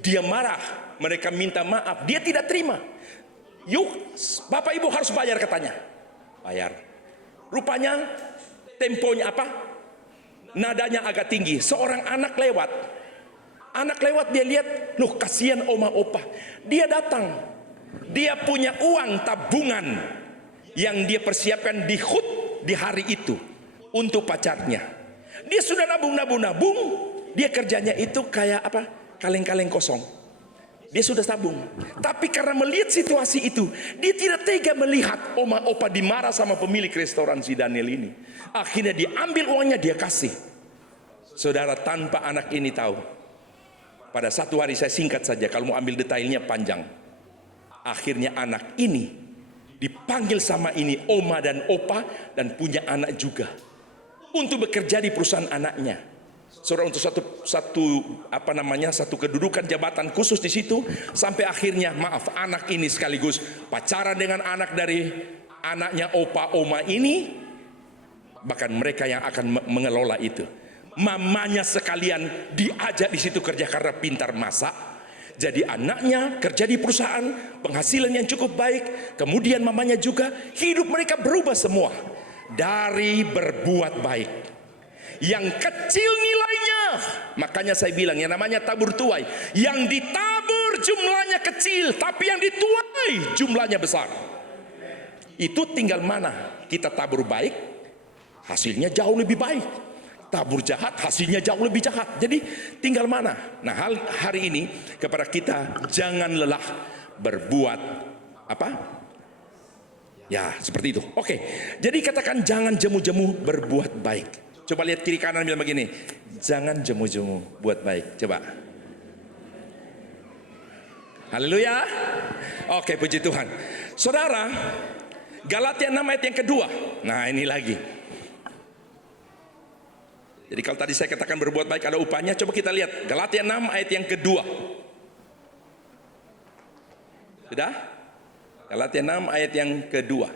Dia marah, mereka minta maaf, dia tidak terima. Yuk, bapak ibu harus bayar katanya. Bayar. Rupanya temponya apa? Nadanya agak tinggi. Seorang anak lewat. Anak lewat dia lihat, loh kasihan oma opa. Dia datang. Dia punya uang tabungan yang dia persiapkan di HUT di hari itu untuk pacarnya. Dia sudah nabung. Dia kerjanya itu kayak apa? Kaleng-kaleng kosong. Dia sudah tabung. Tapi karena melihat situasi itu, dia tidak tega melihat oma opa dimarah sama pemilik restoran si Daniel ini. Akhirnya dia ambil uangnya, dia kasih. Saudara, tanpa anak ini tahu. Pada satu hari, saya singkat saja, kalau mau ambil detailnya panjang. Akhirnya anak ini dipanggil sama ini oma dan opa dan punya anak juga untuk bekerja di perusahaan anaknya. Saudara, untuk satu kedudukan jabatan khusus di situ, sampai akhirnya maaf, anak ini sekaligus pacaran dengan anak dari anaknya opa oma ini, bahkan mereka yang akan mengelola itu. Mamanya sekalian diajak di situ kerja karena pintar masak. Jadi anaknya kerja di perusahaan, penghasilan yang cukup baik. Kemudian mamanya juga, hidup mereka berubah semua dari berbuat baik. Yang kecil nilainya, makanya saya bilang yang namanya tabur tuai. Yang ditabur jumlahnya kecil, tapi yang dituai jumlahnya besar. Itu tinggal mana kita tabur baik, hasilnya jauh lebih baik. Tabur jahat, hasilnya jauh lebih jahat. Jadi tinggal mana. Nah, hari ini kepada kita, jangan lelah berbuat apa? Ya, seperti itu. Oke, jadi katakan jangan jemu-jemu berbuat baik. Coba lihat kiri kanan bilang begini, jangan jemu-jemu buat baik. Coba. Haleluya. Oke, puji Tuhan. Saudara, Galatia 6 ayat yang kedua. Nah, ini lagi. Jadi kalau tadi saya katakan berbuat baik ada upahnya, coba kita lihat Galatia 6 ayat yang kedua. Sudah? Galatia 6 ayat yang kedua.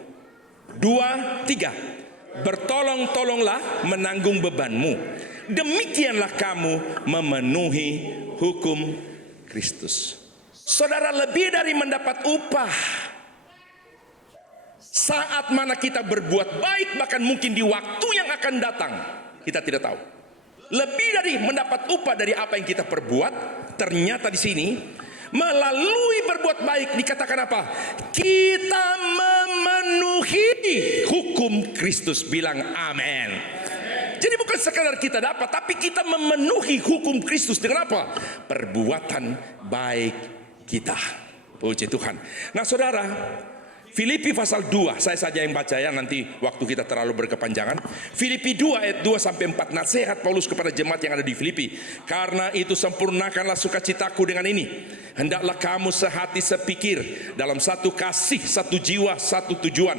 2, 3. Bertolong-tolonglah menanggung bebanmu. Demikianlah kamu memenuhi hukum Kristus. Saudara, lebih dari mendapat upah, saat mana kita berbuat baik, bahkan mungkin di waktu yang akan datang, kita tidak tahu. Lebih dari mendapat upah dari apa yang kita perbuat, ternyata di sini melalui berbuat baik dikatakan apa? Kita memenuhi hukum Kristus. Bilang amin. Jadi bukan sekadar kita dapat, tapi kita memenuhi hukum Kristus dengan apa? Perbuatan baik kita. Puji Tuhan. Nah saudara, Filipi pasal 2, saya saja yang baca ya, nanti waktu kita terlalu berkepanjangan. Filipi 2 ayat 2 sampai 4. Nasihat Paulus kepada jemaat yang ada di Filipi. Karena itu sempurnakanlah sukacitaku dengan ini. Hendaklah kamu sehati sepikir, dalam satu kasih, satu jiwa, satu tujuan,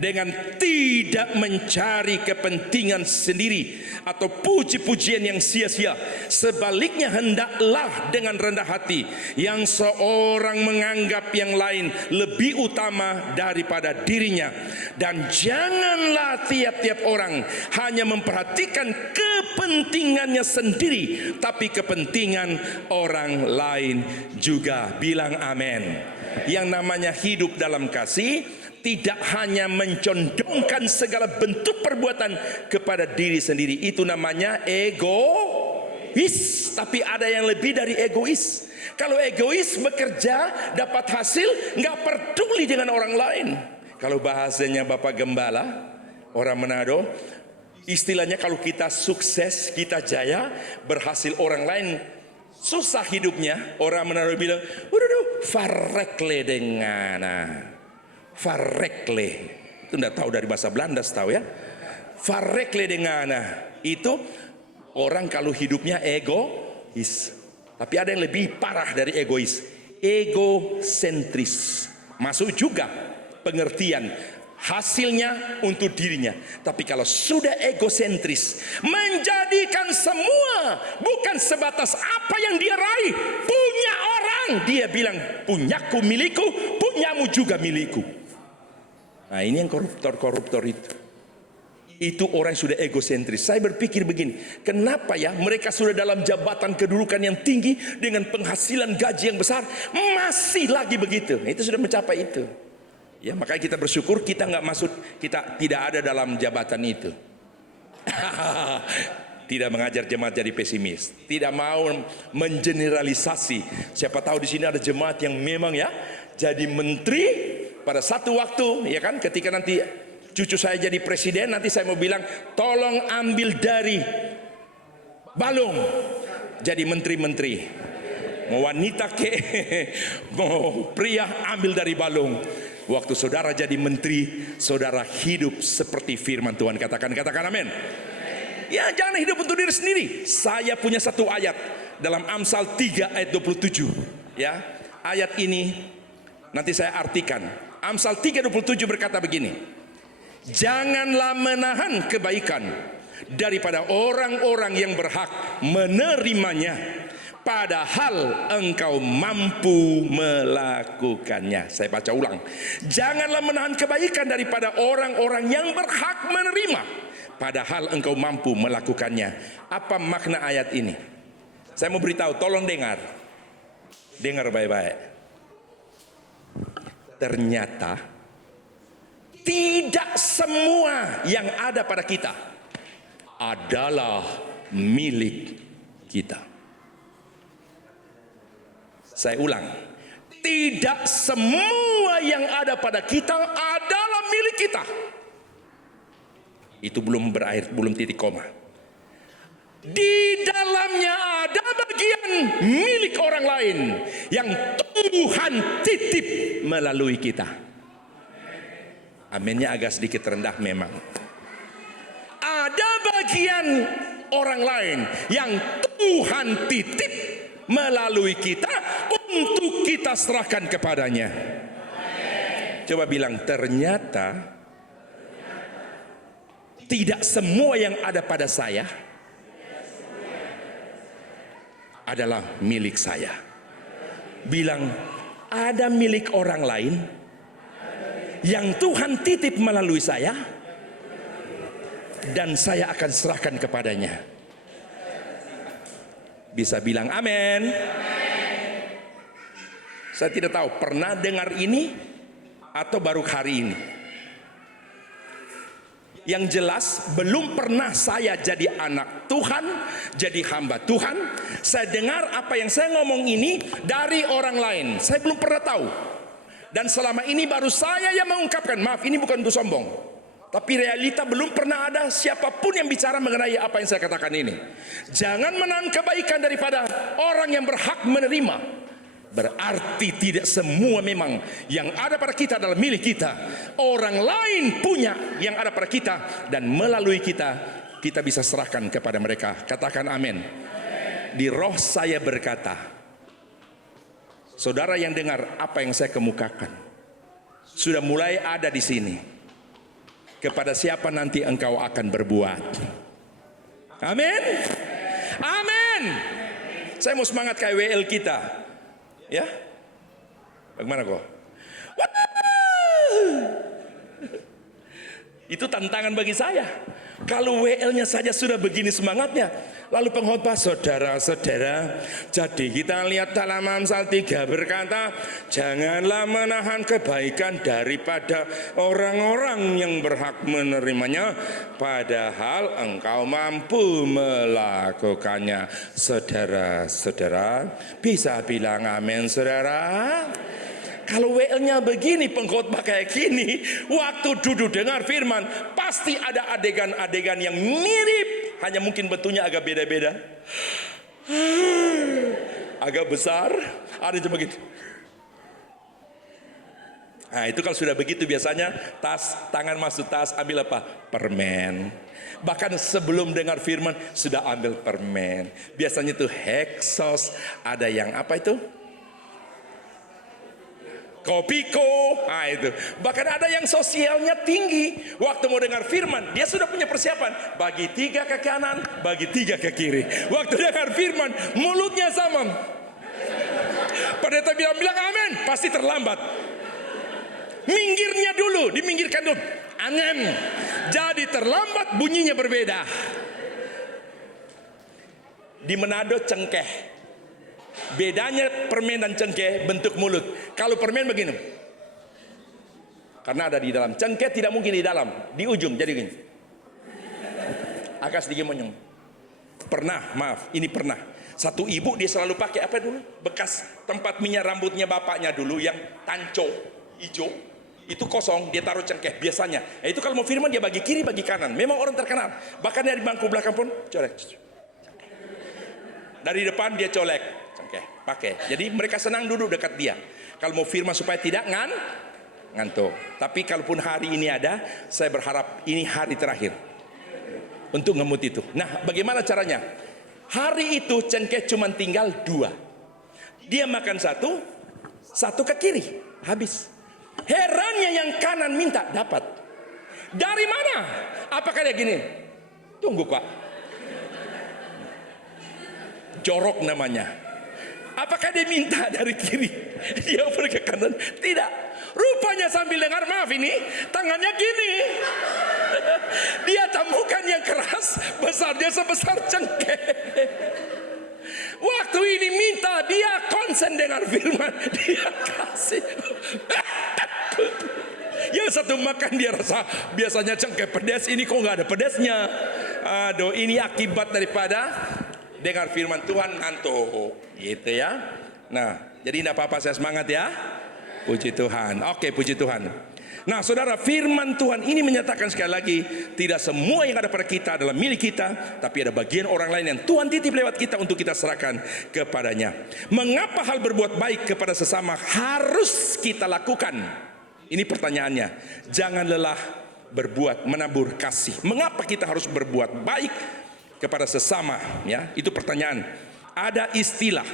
dengan tidak mencari kepentingan sendiri atau puji-pujian yang sia-sia. Sebaliknya hendaklah dengan rendah hati, yang seorang menganggap yang lain lebih utama daripada dirinya, dan janganlah tiap-tiap orang hanya memperhatikan kepentingannya sendiri, tapi kepentingan orang lain juga. Bilang amin. Yang namanya hidup dalam kasih tidak hanya mencondongkan segala bentuk perbuatan kepada diri sendiri. Itu namanya egois. Tapi ada yang lebih dari egois. Kalau egois bekerja dapat hasil, nggak peduli dengan orang lain. Kalau bahasanya Bapak Gembala, orang Manado, istilahnya kalau kita sukses, kita jaya, berhasil orang lain susah hidupnya, orang Manado bilang, waduh, farekle dengana. Farekle, itu enggak tahu dari bahasa Belanda, tahu ya. Farekle dengana, itu orang kalau hidupnya egois. Tapi ada yang lebih parah dari egois, egosentris. Masuk juga pengertian hasilnya untuk dirinya. Tapi kalau sudah egosentris, menjadikan semua bukan sebatas apa yang dia raih, punya orang, dia bilang punyaku milikku, punyamu juga milikku. Nah ini yang koruptor-koruptor itu orang yang sudah egosentris. Saya berpikir begini, kenapa ya mereka sudah dalam jabatan kedudukan yang tinggi dengan penghasilan gaji yang besar masih lagi begitu? Itu sudah mencapai itu. Ya makanya kita bersyukur kita nggak masuk, kita tidak ada dalam jabatan itu. Tidak mengajar jemaat jadi pesimis, tidak mau mengeneralisasi. Siapa tahu di sini ada jemaat yang memang ya jadi menteri pada satu waktu, ya kan? Ketika nanti cucu saya jadi presiden, nanti saya mau bilang tolong ambil dari Balong jadi menteri-menteri. Mau wanita ke, mau pria ambil dari Balong. Waktu saudara jadi menteri, saudara hidup seperti firman Tuhan. Katakan amin. Ya jangan hidup untuk diri sendiri. Saya punya satu ayat dalam Amsal 3 ayat 27. Ya, ayat ini nanti saya artikan. Amsal 3:27 berkata begini. Janganlah menahan kebaikan daripada orang-orang yang berhak menerimanya, padahal engkau mampu melakukannya. Saya baca ulang. Janganlah menahan kebaikan daripada orang-orang yang berhak menerima, padahal engkau mampu melakukannya. Apa makna ayat ini? Saya mau beritahu, tolong dengar. Dengar baik-baik. Ternyata tidak semua yang ada pada kita adalah milik kita. Saya ulang, tidak semua yang ada pada kita adalah milik kita. Itu belum berakhir, belum titik koma. Di dalamnya ada bagian milik orang lain yang Tuhan titip melalui kita. Aminnya agak sedikit rendah memang. Ada bagian orang lain yang Tuhan titip melalui kita untuk kita serahkan kepadanya. Coba bilang, ternyata tidak semua yang ada pada saya adalah milik saya. Bilang, ada milik orang lain yang Tuhan titip melalui saya, dan saya akan serahkan kepadanya. Bisa bilang amin? Saya tidak tahu pernah dengar ini atau baru hari ini. Yang jelas belum pernah saya jadi anak Tuhan, jadi hamba Tuhan. Saya dengar apa yang saya ngomong ini dari orang lain. Saya belum pernah tahu. Dan selama ini baru saya yang mengungkapkan. Maaf, ini bukan untuk sombong, tapi realita belum pernah ada siapapun yang bicara mengenai apa yang saya katakan ini. Jangan menahan kebaikan daripada orang yang berhak menerima. Berarti tidak semua memang yang ada pada kita adalah milik kita. Orang lain punya yang ada pada kita, dan melalui kita, kita bisa serahkan kepada mereka. Katakan amin. Di roh saya berkata, saudara yang dengar apa yang saya kemukakan, sudah mulai ada di sini. Kepada siapa nanti engkau akan berbuat? Amin. Amin. Saya mau semangat kayak WL kita. Ya, bagaimana kok? Itu tantangan bagi saya. Kalau WL-nya saja sudah begini semangatnya, lalu pengkhotbah, saudara-saudara, jadi kita lihat dalam Amsal 3 berkata, janganlah menahan kebaikan daripada orang-orang yang berhak menerimanya, padahal engkau mampu melakukannya. Saudara-saudara, bisa bilang amin, saudara? Kalau WL-nya begini, pengkhotbah kayak gini, waktu duduk dengar firman, pasti ada adegan-adegan yang mirip, hanya mungkin bentuknya agak beda-beda. Agak besar, ada cuma begitu. Nah, itu kalau sudah begitu biasanya tangan masuk tas, ambil apa? Permen. Bahkan sebelum dengar firman sudah ambil permen. Biasanya itu Hexos, ada yang apa itu? Kopiko, nah itu. Bahkan ada yang sosialnya tinggi. Waktu mau dengar firman, dia sudah punya persiapan. Bagi 3 ke kanan, bagi 3 ke kiri. Waktu dengar firman, mulutnya sama. Pendeta bilang amin, pasti terlambat. Minggirnya dulu, diminggirkan dulu. Amin. Jadi terlambat, bunyinya berbeda. Di Manado cengkeh. Bedanya permen dan cengkeh bentuk mulut. Kalau permen begini, karena ada di dalam. Cengkeh tidak mungkin di dalam, di ujung jadi gini. Agak sedikit monyong. Pernah, maaf, ini pernah. Satu ibu dia selalu pakai apa dulu? Bekas tempat minyak rambutnya bapaknya dulu yang tanco hijau. Itu kosong, dia taruh cengkeh biasanya. Itu kalau mau firman dia bagi kiri, bagi kanan. Memang orang terkenal. Bahkan dari bangku belakang pun colek. Dari depan dia colek. Pakai. Jadi mereka senang duduk dekat dia. Kalau mau firman supaya tidak ngantuk. Tapi kalaupun hari ini ada, saya berharap ini hari terakhir untuk ngemut itu. Nah, bagaimana caranya? Hari itu cengkeh cuma tinggal 2. Dia makan satu ke kiri, habis. Herannya yang kanan minta dapat. Dari mana? Apakah dia gini? Tunggu Pak. Jorok namanya. Apakah dia minta dari kiri? Dia pergi ke kanan? Tidak. Rupanya sambil dengar, maaf ini, tangannya gini. Dia temukan yang keras, besarnya sebesar cengkeh. Waktu ini minta, dia konsen dengar firman. Dia kasih. Yang satu makan dia rasa biasanya cengkeh pedas, ini kok nggak ada pedasnya. Aduh, ini akibat daripada dengar firman Tuhan ngantuk, gitu ya. Nah, jadi tidak apa-apa, saya semangat ya. Puji Tuhan. Oke, puji Tuhan. Nah, saudara, firman Tuhan ini menyatakan sekali lagi, tidak semua yang ada pada kita adalah milik kita, tapi ada bagian orang lain yang Tuhan titip lewat kita untuk kita serahkan kepadanya. Mengapa hal berbuat baik kepada sesama harus kita lakukan? Ini pertanyaannya. Jangan lelah berbuat, menabur kasih. Mengapa kita harus berbuat baik kepada sesama, ya? Itu pertanyaan. Ada istilah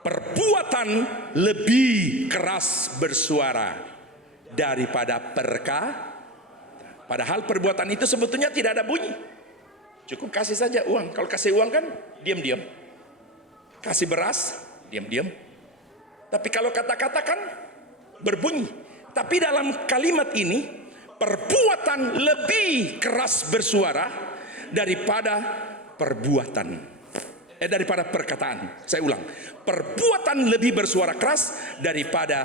perbuatan lebih keras bersuara daripada padahal perbuatan itu sebetulnya tidak ada bunyi. Cukup kasih saja uang. Kalau kasih uang kan diam-diam. Kasih beras, diam-diam. Tapi kalau kata-kata kan berbunyi. Tapi dalam kalimat ini, perbuatan lebih keras bersuara daripada daripada perkataan. Saya ulang, perbuatan lebih bersuara keras daripada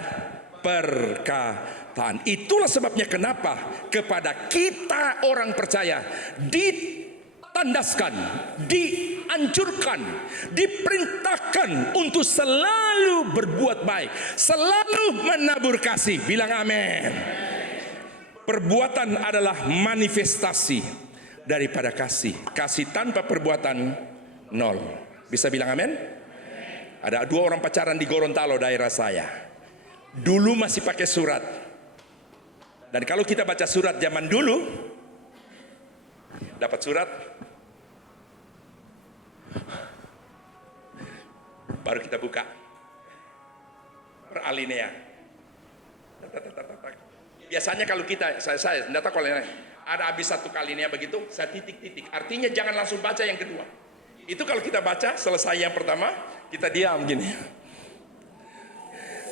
perkataan. Itulah sebabnya kenapa kepada kita orang percaya ditandaskan, dianjurkan, diperintahkan untuk selalu berbuat baik, selalu menabur kasih. Bilang amin. Perbuatan adalah manifestasi daripada kasih. Kasih tanpa perbuatan nol. Bisa bilang amin? Ada 2 orang pacaran di Gorontalo, daerah saya. Dulu masih pakai surat. Dan kalau kita baca surat zaman dulu, dapat surat, baru kita buka per alinea. Biasanya kalau saya tidak tahu kalau ada habis 1 alinea begitu, saya titik-titik. Artinya jangan langsung baca yang kedua. Itu kalau kita baca selesai yang pertama, kita diam gini.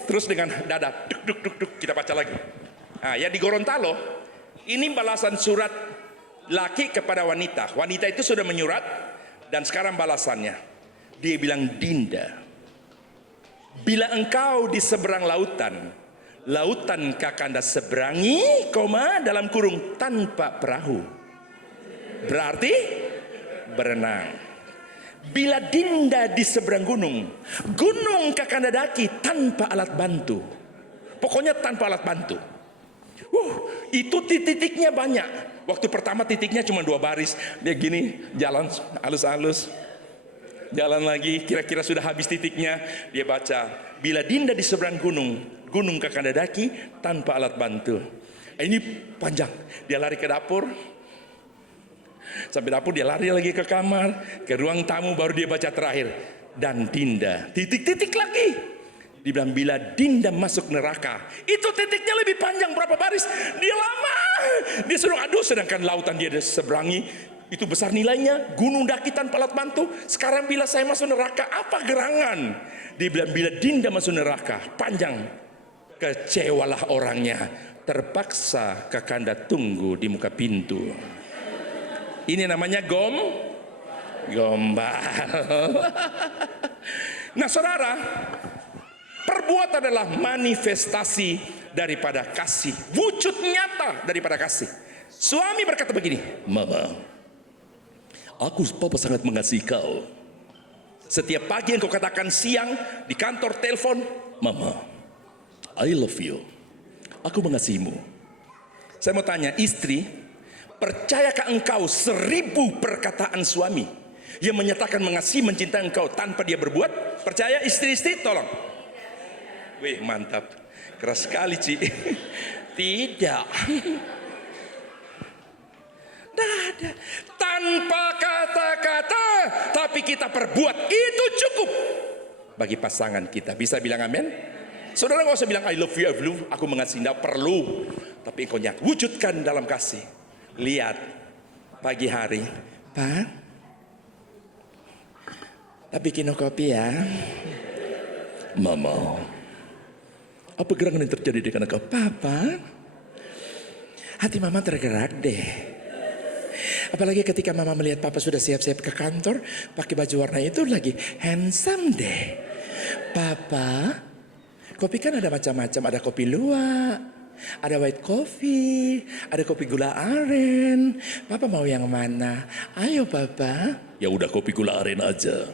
Terus dengan dada duk kita baca lagi. Nah, ya di Gorontalo ini balasan surat laki kepada wanita. Wanita itu sudah menyurat dan sekarang balasannya. Dia bilang, Dinda, bila engkau di seberang lautan, lautan kakanda seberangi, dalam kurung tanpa perahu. Berarti berenang. Bila Dinda di seberang gunung, gunung kakanda daki tanpa alat bantu. Pokoknya tanpa alat bantu. Itu titiknya banyak. Waktu pertama titiknya cuma 2 baris. Dia gini, jalan halus-halus. Jalan lagi, kira-kira sudah habis titiknya. Dia baca, bila Dinda di seberang gunung, gunung kakanda daki tanpa alat bantu. Ini panjang. Dia lari ke dapur. Sampai dapur dia lari lagi ke kamar, ke ruang tamu, baru dia baca terakhir. Dan Dinda, titik-titik lagi. Dibilang bila Dinda masuk neraka, itu titiknya lebih panjang berapa baris. Dia lama. Dia suruh aduh, sedangkan lautan dia seberangi, itu besar nilainya. Gunung daki tanpa alat bantu. Sekarang bila saya masuk neraka, apa gerangan? Dibilang bila Dinda masuk neraka, panjang. Kecewalah orangnya. Terpaksa kakanda tunggu di muka pintu. Ini namanya gombal. Nah saudara, perbuatan adalah manifestasi daripada kasih, wujud nyata daripada kasih. Suami berkata begini, Mama, Papa sangat mengasihi kau. Setiap pagi yang kau katakan siang di kantor telepon, Mama, I love you. Aku mengasihimu. Saya mau tanya, istri, percayakah engkau 1000 perkataan suami yang menyatakan mengasihi, mencintai engkau tanpa dia berbuat? Percaya istri-istri? Tolong. Wih, mantap. Keras sekali, Ci. Tidak. Ada. Tanpa kata-kata, tapi kita perbuat, itu cukup bagi pasangan kita. Bisa bilang amin? Saudara nggak usah bilang I love you, aku mengasihi, tidak perlu. Tapi engkau nyata, wujudkan dalam kasih. Lihat pagi hari, Pak, bikin kopi ya. Mama, apa gerangan yang terjadi dengan engkau? Papa, hati Mama tergerak deh. Apalagi ketika Mama melihat Papa sudah siap-siap ke kantor, pakai baju warna itu lagi handsome deh. Papa, kopi kan ada macam-macam, ada kopi luwak, ada white coffee, ada kopi gula aren. Papa mau yang mana? Ayo Papa. Ya udah kopi gula aren aja.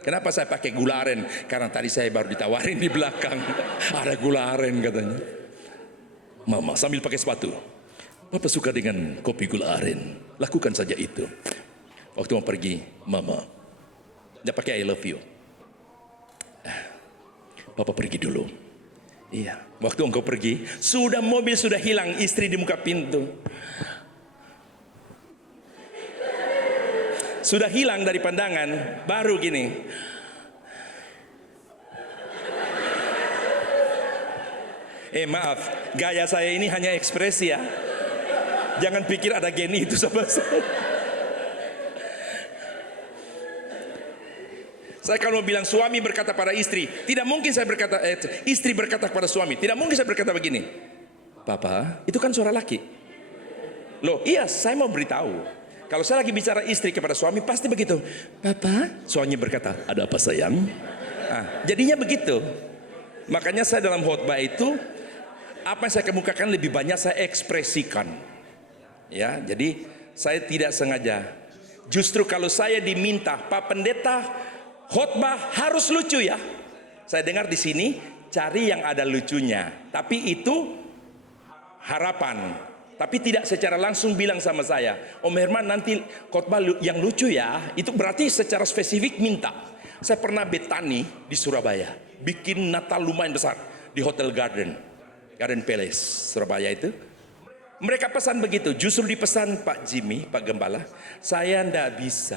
Kenapa saya pakai gula aren? Karena tadi saya baru ditawarin di belakang. Ada gula aren katanya. Mama sambil pakai sepatu. Papa suka dengan kopi gula aren. Lakukan saja itu. Waktu mau pergi, Mama, jangan pakai I love you. Papa pergi dulu. Iya, waktu engkau pergi, mobil sudah hilang, istri di muka pintu. Sudah hilang dari pandangan, baru gini. Maaf, gaya saya ini hanya ekspresi ya. Jangan pikir ada geni itu sama saya. Saya kalau bilang suami berkata pada istri, tidak mungkin saya berkata, istri berkata kepada suami, tidak mungkin saya berkata begini, Papa, itu kan suara laki. Loh, iya, saya mau beritahu. Kalau saya lagi bicara istri kepada suami, pasti begitu. Papa, suami berkata, ada apa sayang? Nah, jadinya begitu. Makanya saya dalam khotbah itu, apa yang saya kemukakan lebih banyak saya ekspresikan. Ya, jadi saya tidak sengaja. Justru kalau saya diminta, Pak Pendeta, khotbah harus lucu ya. Saya dengar di sini cari yang ada lucunya. Tapi itu harapan. Tapi tidak secara langsung bilang sama saya, Om Herman nanti khotbah yang lucu ya. Itu berarti secara spesifik minta. Saya pernah betani di Surabaya, bikin Natal lumayan besar di Hotel Garden Palace Surabaya itu. Mereka pesan begitu. Justru dipesan Pak Jimmy, Pak Gembala, saya ndak bisa.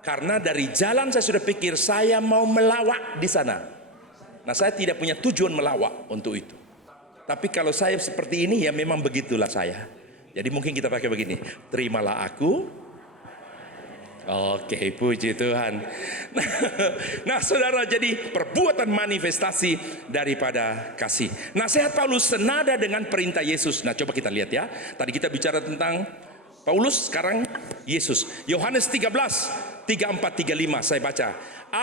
Karena dari jalan saya sudah pikir saya mau melawak di sana. Nah, saya tidak punya tujuan melawak untuk itu. Tapi kalau saya seperti ini ya memang begitulah saya. Jadi mungkin kita pakai begini. Terimalah aku. Oke, puji Tuhan. Nah, saudara, jadi perbuatan manifestasi daripada kasih. Nasihat Paulus senada dengan perintah Yesus. Nah, coba kita lihat ya. Tadi kita bicara tentang Paulus, sekarang Yesus. Yohanes 13, 34, 35 saya baca.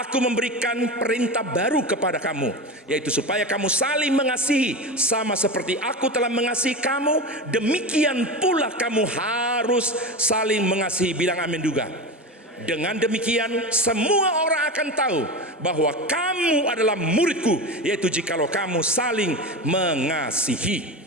Aku memberikan perintah baru kepada kamu, yaitu supaya kamu saling mengasihi, sama seperti aku telah mengasihi kamu, demikian pula kamu harus saling mengasihi. Bilang amin juga. Dengan demikian semua orang akan tahu bahwa kamu adalah muridku, yaitu jikalau kamu saling mengasihi.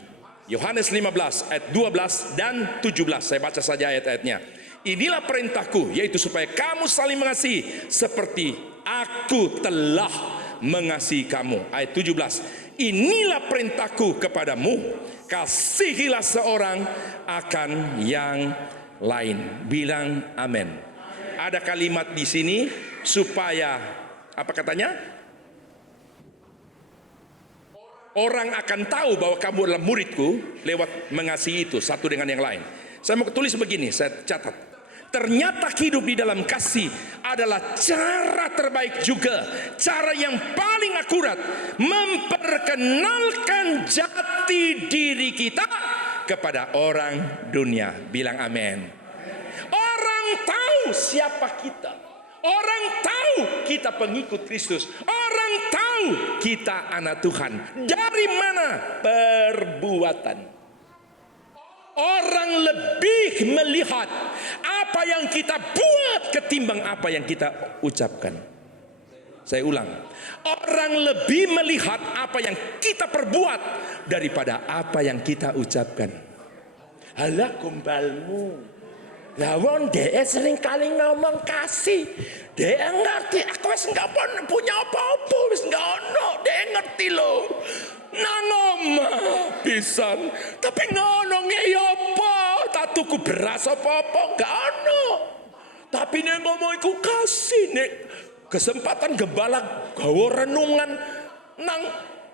Yohanes 15 ayat 12 dan 17, saya baca saja ayat-ayatnya. Inilah perintahku, yaitu supaya kamu saling mengasihi seperti aku telah mengasihi kamu. Ayat 17, inilah perintahku kepadamu, kasihilah seorang akan yang lain. Bilang amin. Ada kalimat di sini supaya apa katanya? Orang akan tahu bahwa kamu adalah muridku lewat mengasihi itu satu dengan yang lain. Saya mau tulis begini, saya catat. Ternyata hidup di dalam kasih adalah cara terbaik juga, cara yang paling akurat memperkenalkan jati diri kita kepada orang dunia. Bilang amin. Orang tahu siapa kita. Orang tahu kita pengikut Kristus. Orang tahu kita anak Tuhan. Dari mana? Perbuatan. Orang lebih melihat apa yang kita buat ketimbang apa yang kita ucapkan. Saya ulang. Orang lebih melihat apa yang kita perbuat daripada apa yang kita ucapkan. Halah gombalmu. Lawon dia sering kali ngomong kasih. Dia ngerti aku wis enggak punya apa-apa, wis enggak ono, dia ngerti loh. Nangom pisan, tapi ngono ya apa? Tak tuku beras apa-apa enggak ono. Tapi nek ngomong iku kasih, nek kesempatan gembala gawe renungan nang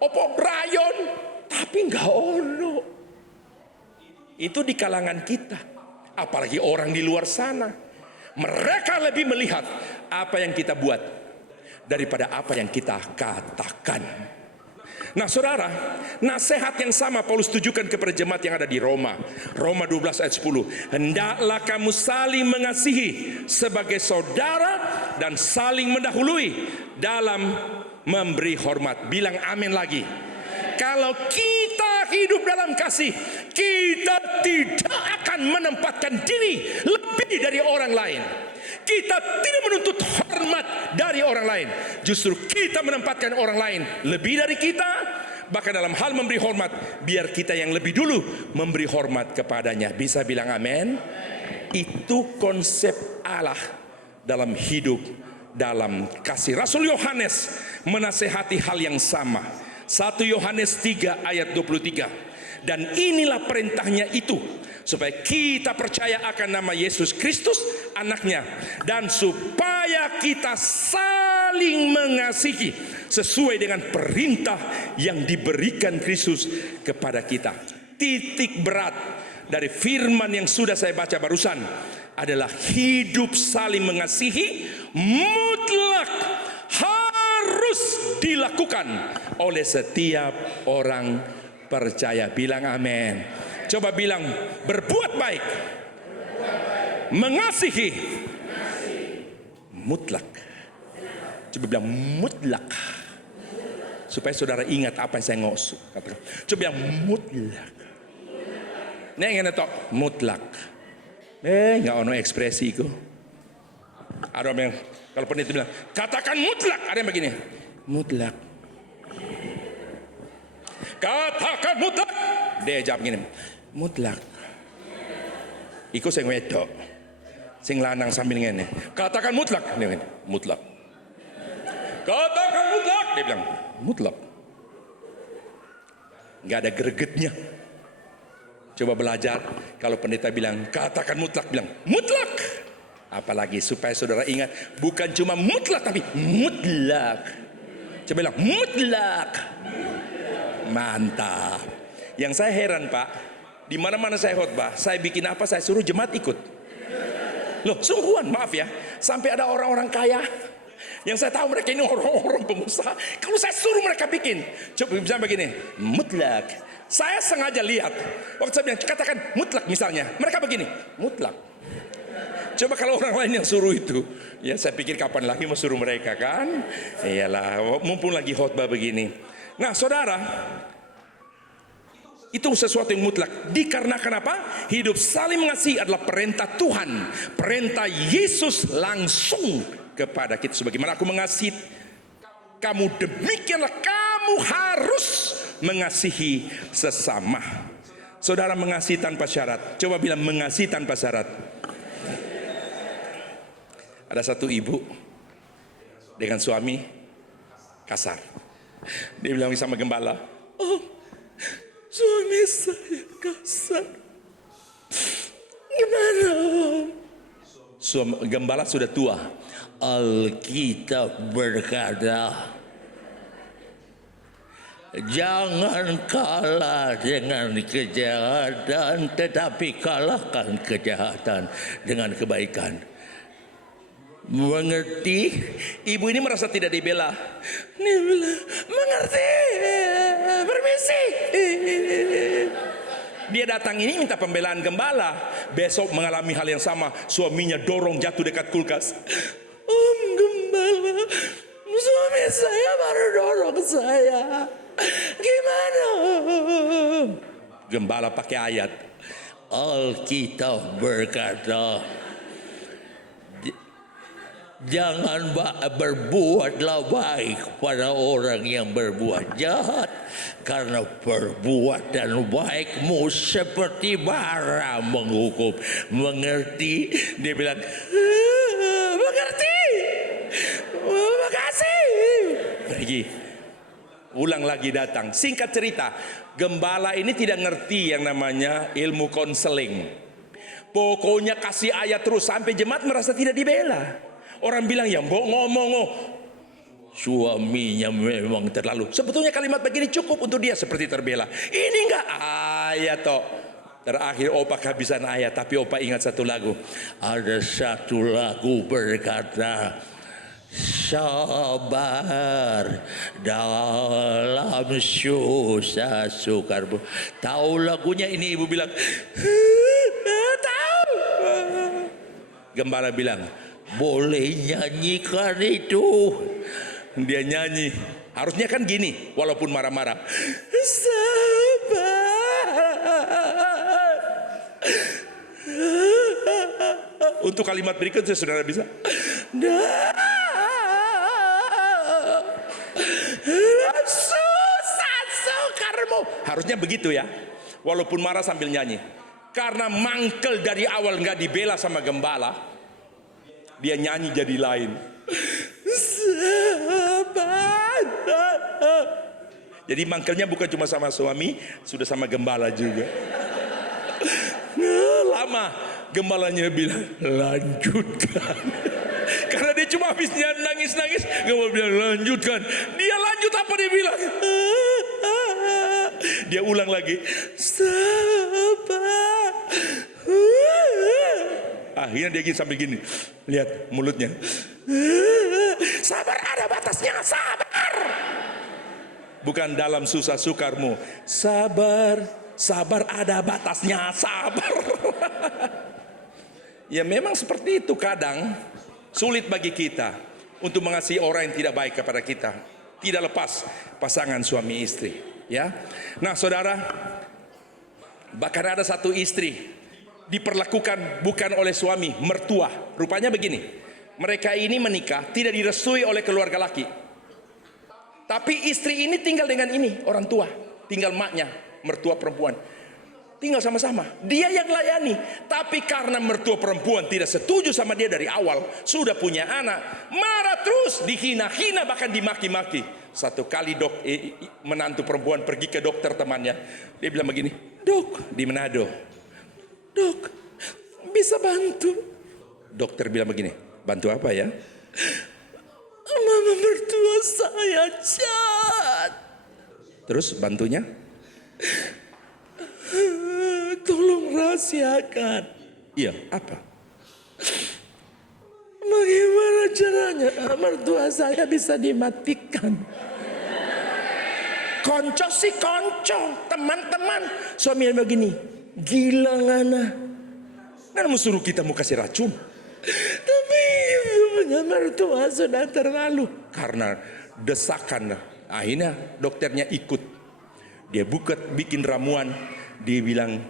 apa rayon, tapi enggak ono. Itu di kalangan kita. Apalagi orang di luar sana, mereka lebih melihat apa yang kita buat daripada apa yang kita katakan. Nah saudara, nasihat yang sama Paulus tujukan kepada jemaat yang ada di Roma. Roma 12 ayat 10. Hendaklah kamu saling mengasihi sebagai saudara dan saling mendahului dalam memberi hormat. Bilang amin lagi. Kalau kita hidup dalam kasih, kita tidak akan menempatkan diri lebih dari orang lain. Kita tidak menuntut hormat dari orang lain. Justru kita menempatkan orang lain lebih dari kita. Bahkan dalam hal memberi hormat, biar kita yang lebih dulu memberi hormat kepadanya. Bisa bilang amin? Itu konsep Allah dalam hidup, dalam kasih. Rasul Yohanes menasehati hal yang sama. 1 Yohanes 3 ayat 23. Dan inilah perintahnya itu, supaya kita percaya akan nama Yesus Kristus anaknya, dan supaya kita saling mengasihi sesuai dengan perintah yang diberikan Kristus kepada kita. Titik berat dari firman yang sudah saya baca barusan adalah hidup saling mengasihi mutlak harus dilakukan oleh setiap orang percaya. Bilang amin. Coba bilang berbuat baik, mengasihi, mutlak. Coba bilang mutlak, supaya saudara ingat apa yang saya ngosok. Coba bilang mutlak. Nek ngene tok, mutlak. Nggak ono ekspresi itu. Ada orang yang kalau peneliti bilang katakan mutlak, ada yang begini, mutlak. Katakan mutlak, dia jawab begini, mutlak. Iku sing wedok, sing lanang sambil ngene, katakan mutlak, dia ngene, mutlak. Katakan mutlak, dia bilang mutlak. Nggak ada gregetnya. Coba belajar, kalau pendeta bilang katakan mutlak, bilang mutlak. Apalagi supaya saudara ingat, bukan cuma mutlak tapi mutlak. Coba bilang mutlak. Mantap. Yang saya heran Pak, di mana-mana saya khotbah, saya bikin apa, saya suruh jemaat ikut. Loh, sungguhan, maaf ya, sampai ada orang-orang kaya yang saya tahu mereka ini orang-orang pengusaha, kalau saya suruh mereka bikin, coba bisa begini, mutlak. Saya sengaja lihat, waktu saya bilang katakan mutlak misalnya, mereka begini, mutlak. Coba kalau orang lain yang suruh itu, ya saya pikir kapan lagi mau suruh mereka kan? Iyalah, mumpung lagi khotbah begini. Nah saudara, itu sesuatu yang mutlak. Dikarenakan apa? Hidup saling mengasihi adalah perintah Tuhan, perintah Yesus langsung kepada kita. Sebagaimana aku mengasihi kamu, demikianlah kamu harus mengasihi sesama. Saudara mengasihi tanpa syarat. Coba bilang mengasihi tanpa syarat. Ada satu ibu dengan suami kasar. Dia bilang sama gembala, oh, suami saya kasar. Gimana? Gembala sudah tua. Alkitab berkata, jangan kalah dengan kejahatan, tetapi kalahkan kejahatan dengan kebaikan. Mengerti? Ibu ini merasa tidak dibela. Dia bilang, mengerti, permisi. Dia datang ini minta pembelaan gembala. Besok mengalami hal yang sama. Suaminya dorong jatuh dekat kulkas. Om gembala, suami saya baru dorong saya. Gimana? Gembala pakai ayat. Alkitab berkata, jangan berbuatlah baik pada orang yang berbuat jahat, karena perbuatan baikmu seperti bara menghukum. Mengerti? Dia bilang, mengerti. Makasih. Pergi. Ulang lagi datang. Singkat cerita, gembala ini tidak ngerti yang namanya ilmu konseling. Pokoknya kasih ayat terus sampai jemaat merasa tidak dibela. Orang bilang ya mbok ngomong, oh, suaminya memang terlalu. Sebetulnya kalimat begini cukup untuk dia seperti terbela. Ini enggak ayat toh. Terakhir opa kehabisan ayat, tapi opa ingat satu lagu. Ada satu lagu berkata, sabar dalam susah sukar. Tahu lagunya ini? Ibu bilang, tahu. Gembala bilang, boleh nyanyikan itu. Dia nyanyi, harusnya kan gini, walaupun marah-marah, sabar. Untuk kalimat berikutnya saudara bisa, susah sukarmu. Harusnya begitu ya, walaupun marah sambil nyanyi. Karena mangkel dari awal nggak dibela sama gembala, dia nyanyi jadi lain. Sabar. Jadi mangkelnya bukan cuma sama suami, sudah sama gembala juga. Lama gembalanya bilang lanjutkan. Karena dia cuma habisnya nangis-nangis, gembala bilang lanjutkan. Dia lanjut apa dia bilang? Dia ulang lagi. Sabar. Akhirnya dia gini sambil gini, lihat mulutnya. Sabar ada batasnya, sabar. Bukan dalam susah sukarmu, sabar, sabar ada batasnya, sabar. Ya memang seperti itu, kadang sulit bagi kita untuk mengasihi orang yang tidak baik kepada kita. Tidak lepas pasangan suami istri, ya. Nah, saudara, bahkan ada satu istri diperlakukan bukan oleh suami, mertua. Rupanya begini, mereka ini menikah tidak direstui oleh keluarga laki. Tapi istri ini tinggal dengan ini, orang tua, tinggal maknya, mertua perempuan. Tinggal sama-sama, dia yang layani. Tapi karena mertua perempuan tidak setuju sama dia dari awal, sudah punya anak, marah terus, dihina-hina, bahkan dimaki-maki. Satu kali menantu perempuan pergi ke dokter temannya, dia bilang begini, dok, di Manado, dok, bisa bantu? Dokter bilang begini, bantu apa ya? Mama mertua saya jahat. Terus bantunya? Tolong rahasiakan. Iya, apa? Bagaimana caranya mertua saya bisa dimatikan? Konco sih konco, teman-teman. Suaminya begini, gila ngana. Kan mau suruh kita mau kasih racun. Tapi punya mertua sudah terlalu. Karena desakan, akhirnya dokternya ikut. Dia bikin ramuan, dia bilang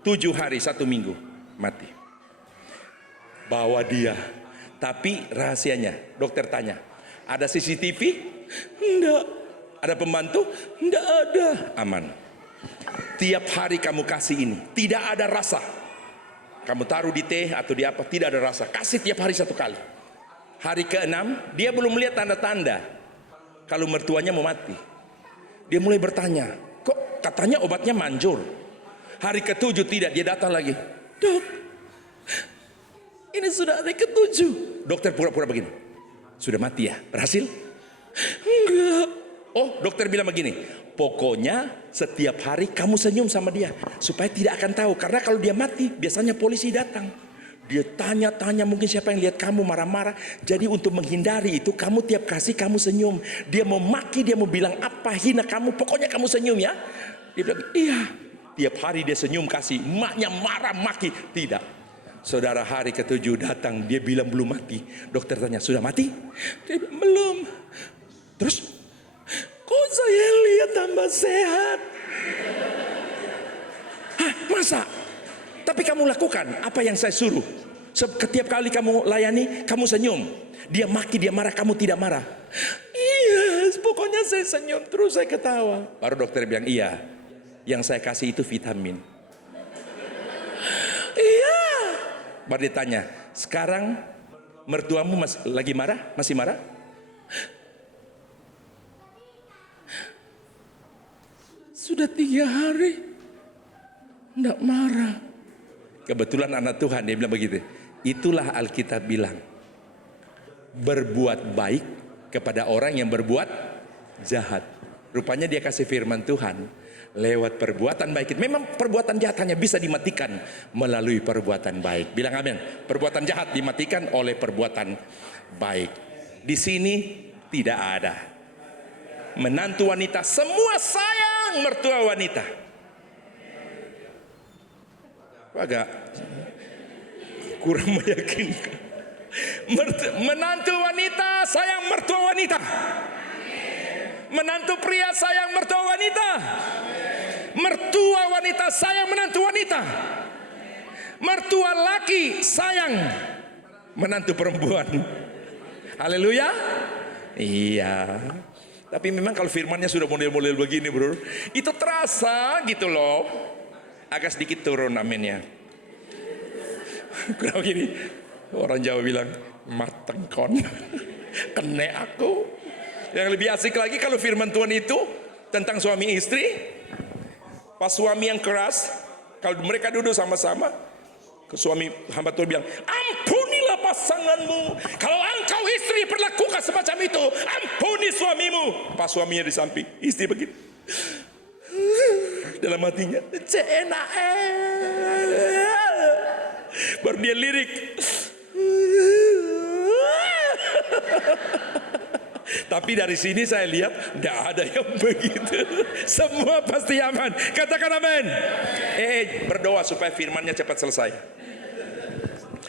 7 hari 1 minggu mati. Bawa dia. Tapi rahasianya, dokter tanya, ada CCTV? Enggak. Ada pembantu? Enggak ada. Aman. Tiap hari kamu kasih ini, tidak ada rasa. Kamu taruh di teh atau di apa, tidak ada rasa. Kasih tiap hari 1 kali. Hari ke-6, dia belum melihat tanda-tanda kalau mertuanya mau mati. Dia mulai bertanya, kok katanya obatnya manjur. Hari ke-7 tidak, dia datang lagi. Dok, ini sudah hari ke-7. Dokter pura-pura begini, sudah mati ya? Berhasil? Enggak. Oh, dokter bilang begini, pokoknya setiap hari kamu senyum sama dia, supaya tidak akan tahu. Karena kalau dia mati, biasanya polisi datang. Dia tanya-tanya, mungkin siapa yang lihat kamu marah-marah. Jadi untuk menghindari itu, kamu tiap kasih kamu senyum. Dia mau maki, dia mau bilang apa, hina kamu, pokoknya kamu senyum ya. Dia bilang, iya. Tiap hari dia senyum kasih, maknya marah maki. Tidak. Saudara, hari ke-7 datang, dia bilang belum mati. Dokter tanya, sudah mati? Dia bilang, belum. Terus, kok saya lihat tambah sehat? Hah, masa? Tapi kamu lakukan apa yang saya suruh. Setiap kali kamu layani, kamu senyum. Dia maki, dia marah, kamu tidak marah. Iya, pokoknya saya senyum terus, saya ketawa. Baru dokter bilang, iya, yang saya kasih itu vitamin. Iya. Baru ditanya, sekarang mertuamu lagi marah? Masih marah? Sudah 3 hari tidak marah. Kebetulan anak Tuhan, dia bilang begitu. Itulah Alkitab bilang, berbuat baik kepada orang yang berbuat jahat. Rupanya dia kasih firman Tuhan lewat perbuatan baik. Memang perbuatan jahat hanya bisa dimatikan melalui perbuatan baik. Bilang amin. Perbuatan jahat dimatikan oleh perbuatan baik. Di sini tidak ada menantu wanita, semua sayang mertua wanita. Agak kurang meyakinkan. Menantu wanita sayang mertua wanita. Menantu pria sayang mertua wanita. Mertua wanita sayang menantu wanita. Mertua laki sayang menantu perempuan. Haleluya. Iya. Tapi memang kalau firmannya sudah model-model begini, bro, itu terasa gitu loh. Agak sedikit turun aminnya. Kurang gini. Orang Jawa bilang, mateng kon. Kene aku. Yang lebih asik lagi kalau firman Tuhan itu tentang suami istri. Pas suami yang keras, kalau mereka duduk sama-sama, suami hamba Tuhan bilang, ampunilah pasanganmu. Kalau engkau istri perlakukan semacam itu, ampuni suamimu. Pas suaminya di samping, istri begini. Dalam hatinya, Baru dia lirik. Tapi dari sini saya lihat tidak ada yang begitu. Semua pasti aman. Katakan amin. Berdoa supaya firmannya cepat selesai.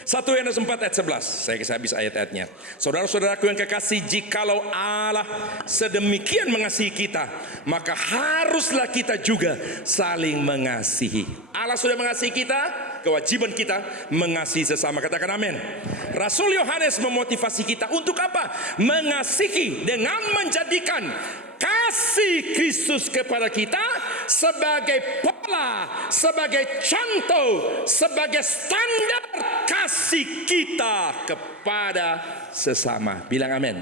1 Yohanes 4 ayat 11. Saya habis ayat-ayatnya. Saudara-saudaraku yang kekasih, jikalau Allah sedemikian mengasihi kita, maka haruslah kita juga saling mengasihi. Allah sudah mengasihi kita, kewajiban kita mengasihi sesama. Katakan amin. Rasul Yohanes memotivasi kita untuk apa? Mengasihi dengan menjadikan kasih Kristus kepada kita sebagai pola, sebagai contoh, sebagai standar kasih kita kepada sesama. Bilang amin.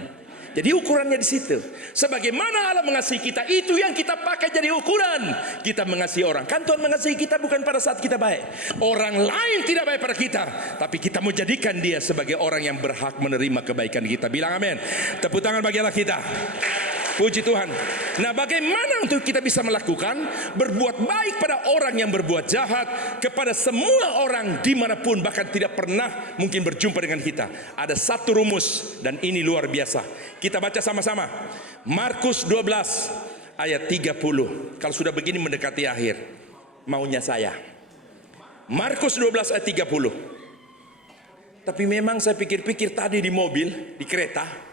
Jadi ukurannya di situ. Sebagaimana Allah mengasihi kita, itu yang kita pakai jadi ukuran. Kita mengasihi orang. Kan Tuhan mengasihi kita bukan pada saat kita baik. Orang lain tidak baik pada kita, tapi kita mau jadikan dia sebagai orang yang berhak menerima kebaikan kita. Bilang amin. Tepuk tangan bagi Allah kita. Puji Tuhan. Nah, bagaimana untuk kita bisa melakukan berbuat baik pada orang yang berbuat jahat, kepada semua orang dimanapun, bahkan tidak pernah mungkin berjumpa dengan kita. Ada satu rumus dan ini luar biasa. Kita baca sama-sama. Markus 12 ayat 30. Kalau sudah begini mendekati akhir, maunya saya. Markus 12 ayat 30. Tapi memang saya pikir-pikir tadi di mobil, di kereta,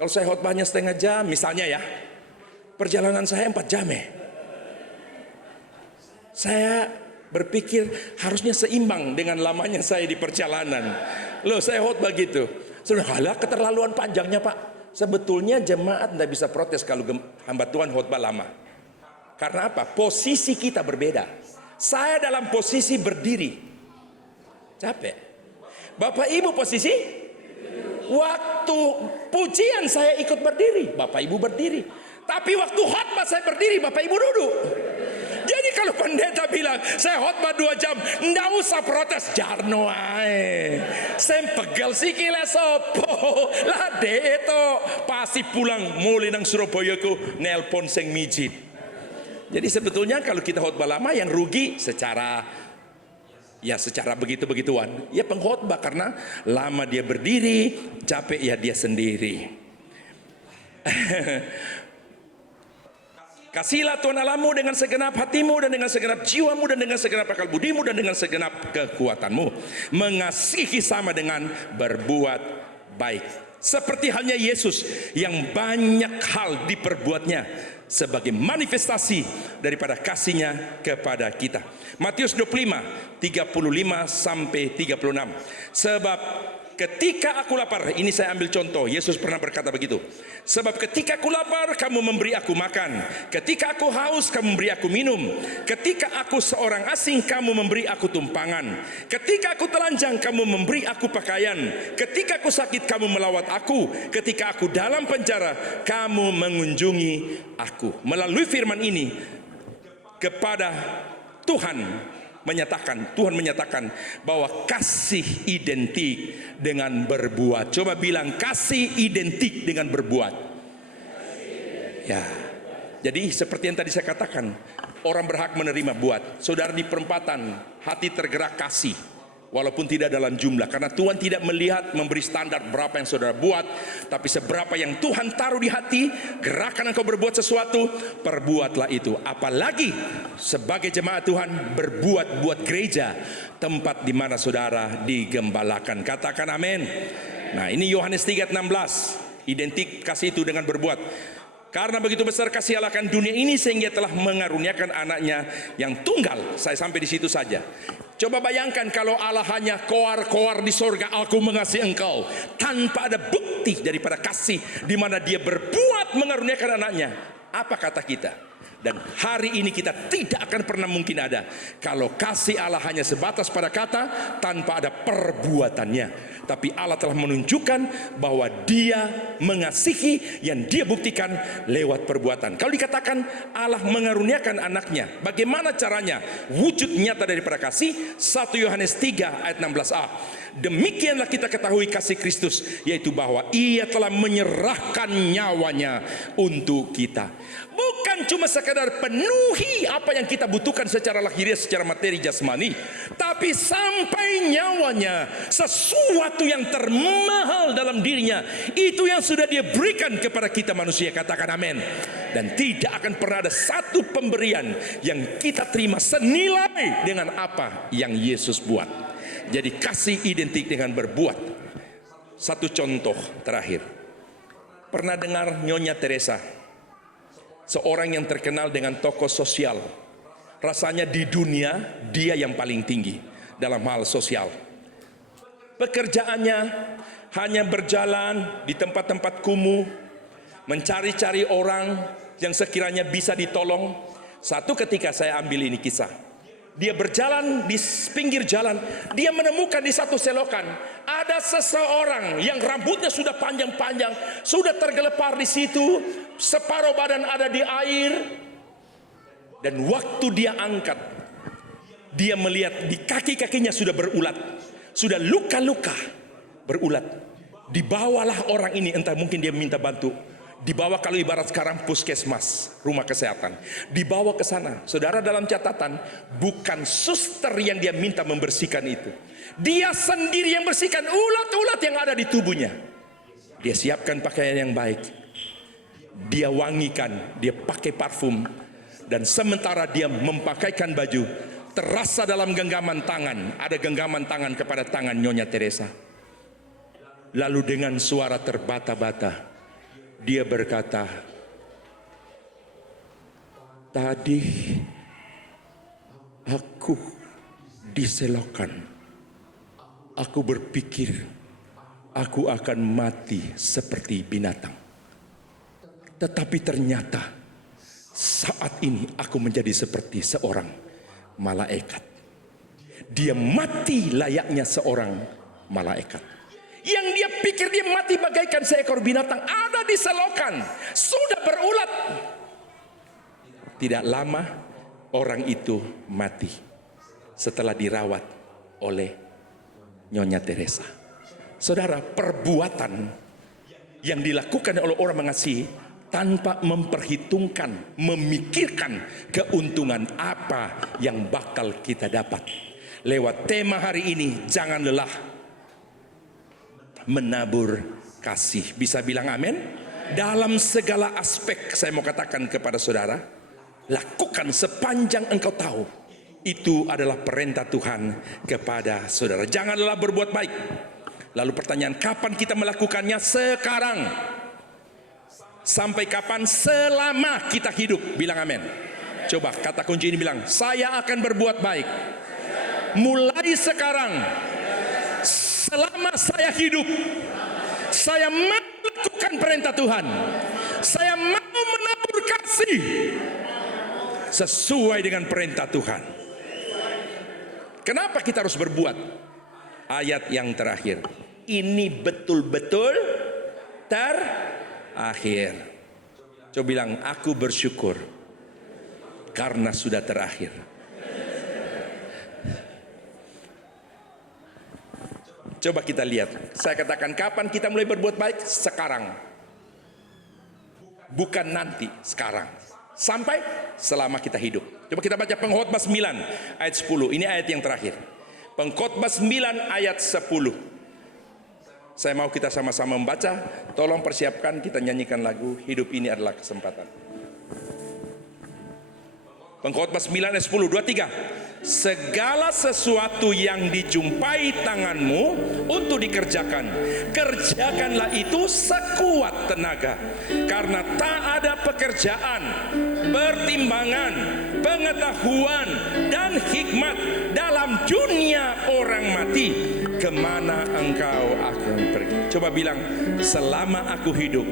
kalau saya khotbahnya setengah jam misalnya ya, perjalanan saya 4 jam ya. Saya berpikir harusnya seimbang dengan lamanya saya di perjalanan. Loh, saya khotbah gitu. Sudah kalah keterlaluan panjangnya Pak. Sebetulnya jemaat tidak bisa protes kalau hamba Tuhan khotbah lama. Karena apa? Posisi kita berbeda. Saya dalam posisi berdiri. Capek. Bapak Ibu posisi? Waktu pujian saya ikut berdiri, Bapak Ibu berdiri. Tapi waktu khotbah saya berdiri, Bapak Ibu duduk. Jadi kalau pendeta bilang saya khotbah 2 jam, ndak usah protes, jarno ae. Saya pegel sikile sopo. Lah deto pasti pulang mulai nang Surabaya ku nelpon sing mijit. Jadi sebetulnya kalau kita khotbah lama yang rugi secara begitu-begituan. Ya pengkhotbah karena lama dia berdiri, capek ya dia sendiri. Kasihlah Tuhan Allahmu dengan segenap hatimu dan dengan segenap jiwamu dan dengan segenap akal budimu dan dengan segenap kekuatanmu. Mengasihi sama dengan berbuat baik. Seperti halnya Yesus yang banyak hal diperbuatnya sebagai manifestasi daripada kasihnya kepada kita. Matius 25, 35 sampai 36. Sebab ketika aku lapar, ini saya ambil contoh, Yesus pernah berkata begitu. Sebab ketika aku lapar, kamu memberi aku makan. Ketika aku haus, kamu memberi aku minum. Ketika aku seorang asing, kamu memberi aku tumpangan. Ketika aku telanjang, kamu memberi aku pakaian. Ketika aku sakit, kamu melawat aku. Ketika aku dalam penjara, kamu mengunjungi aku. Melalui firman ini, kepada Tuhan menyatakan bahwa kasih identik dengan berbuat. Coba bilang, kasih identik dengan berbuat. Ya. Jadi seperti yang tadi saya katakan, orang berhak menerima buat. Saudara di perempatan, hati tergerak kasih. Walaupun tidak dalam jumlah, karena Tuhan tidak melihat memberi standar berapa yang saudara buat, tapi seberapa yang Tuhan taruh di hati, gerakan engkau berbuat sesuatu, perbuatlah itu. Apalagi sebagai jemaat Tuhan, berbuat buat gereja, tempat di mana saudara digembalakan. Katakan amin. Nah, ini Yohanes 3:16, identik kasih itu dengan berbuat. Karena begitu besar kasih Allah akan dunia ini sehingga telah mengaruniakan anaknya yang tunggal. Saya sampai di situ saja. Coba bayangkan kalau Allah hanya koar-koar di sorga, aku mengasihi engkau, tanpa ada bukti daripada kasih di mana dia berbuat mengaruniakan anaknya. Apa kata kita? Dan hari ini kita tidak akan pernah mungkin ada kalau kasih Allah hanya sebatas pada kata tanpa ada perbuatannya. Tapi Allah telah menunjukkan bahwa dia mengasihi yang dia buktikan lewat perbuatan. Kalau dikatakan Allah mengaruniakan anaknya, bagaimana caranya? Wujud nyata daripada kasih, 1 Yohanes 3 ayat 16a. Demikianlah kita ketahui kasih Kristus, yaitu bahwa ia telah menyerahkan nyawanya untuk kita. Bukan cuma sekedar sekadar penuhi apa yang kita butuhkan secara lahiriah, secara materi jasmani, tapi sampai nyawanya, sesuatu yang termahal dalam dirinya, itu yang sudah dia berikan kepada kita manusia. Katakan amin. Dan tidak akan pernah ada satu pemberian yang kita terima senilai dengan apa yang Yesus buat. Jadi kasih identik dengan berbuat. Satu contoh terakhir. Pernah dengar Nyonya Teresa? Seorang yang terkenal dengan tokoh sosial. Rasanya di dunia dia yang paling tinggi dalam hal sosial. Pekerjaannya hanya berjalan di tempat-tempat kumuh, mencari-cari orang yang sekiranya bisa ditolong. Satu ketika saya ambil ini kisah. Dia berjalan di pinggir jalan, dia menemukan di satu selokan ada seseorang yang rambutnya sudah panjang-panjang, sudah tergelepar di situ, separuh badan ada di air. Dan waktu dia angkat, dia melihat di kaki-kakinya sudah berulat, sudah luka-luka berulat. Dibawalah orang ini, entah mungkin dia minta bantu. Dibawa, kalau ibarat sekarang puskesmas, rumah kesehatan, dibawa ke sana. Saudara, dalam catatan, bukan suster yang dia minta membersihkan itu, dia sendiri yang bersihkan ulat-ulat yang ada di tubuhnya. Dia siapkan pakaian yang baik, dia wangikan, dia pakai parfum, dan sementara dia memakaikan baju, terasa dalam genggaman tangan, ada genggaman tangan kepada tangan Nyonya Teresa. Lalu dengan suara terbata-bata dia berkata, tadi aku diselokan, aku berpikir aku akan mati seperti binatang. Tetapi ternyata saat ini aku menjadi seperti seorang malaikat. Dia mati layaknya seorang malaikat. Yang dia pikir dia mati bagaikan seekor binatang, ada di selokan, sudah berulat. Tidak lama orang itu mati setelah dirawat oleh Nyonya Teresa. Saudara, perbuatan yang dilakukan oleh orang mengasihi tanpa memperhitungkan, memikirkan keuntungan apa yang bakal kita dapat. Lewat tema hari ini, jangan lelah menabur kasih. Bisa bilang amin? Dalam segala aspek saya mau katakan kepada saudara, lakukan sepanjang engkau tahu. Itu adalah perintah Tuhan kepada saudara. Jangan lelah berbuat baik. Lalu pertanyaan, kapan kita melakukannya? Sekarang. Sampai kapan? Selama kita hidup. Bilang amin. Coba kata kunci ini, bilang, saya akan berbuat baik mulai sekarang. Selama saya hidup, saya mau melakukan perintah Tuhan. Saya mau menabur kasih sesuai dengan perintah Tuhan. Kenapa kita harus berbuat? Ayat yang terakhir, ini betul-betul terakhir. Coba bilang, aku bersyukur karena sudah terakhir. Coba kita lihat. Saya katakan, kapan kita mulai berbuat baik? Sekarang. Bukan nanti, sekarang. Sampai selama kita hidup. Coba kita baca Pengkhotbah 9 ayat 10. Ini ayat yang terakhir. Pengkhotbah 9 ayat 10. Saya mau kita sama-sama membaca. Tolong persiapkan, kita nyanyikan lagu Hidup Ini Adalah Kesempatan. Pengkhotbah 9 ayat 10, 2, 3. Segala sesuatu yang dijumpai tanganmu untuk dikerjakan, kerjakanlah itu sekuat tenaga. Karena tak ada pekerjaan, pertimbangan, pengetahuan, dan hikmat dalam dunia orang mati. Kemana engkau akan pergi? Coba bilang, selama aku hidup,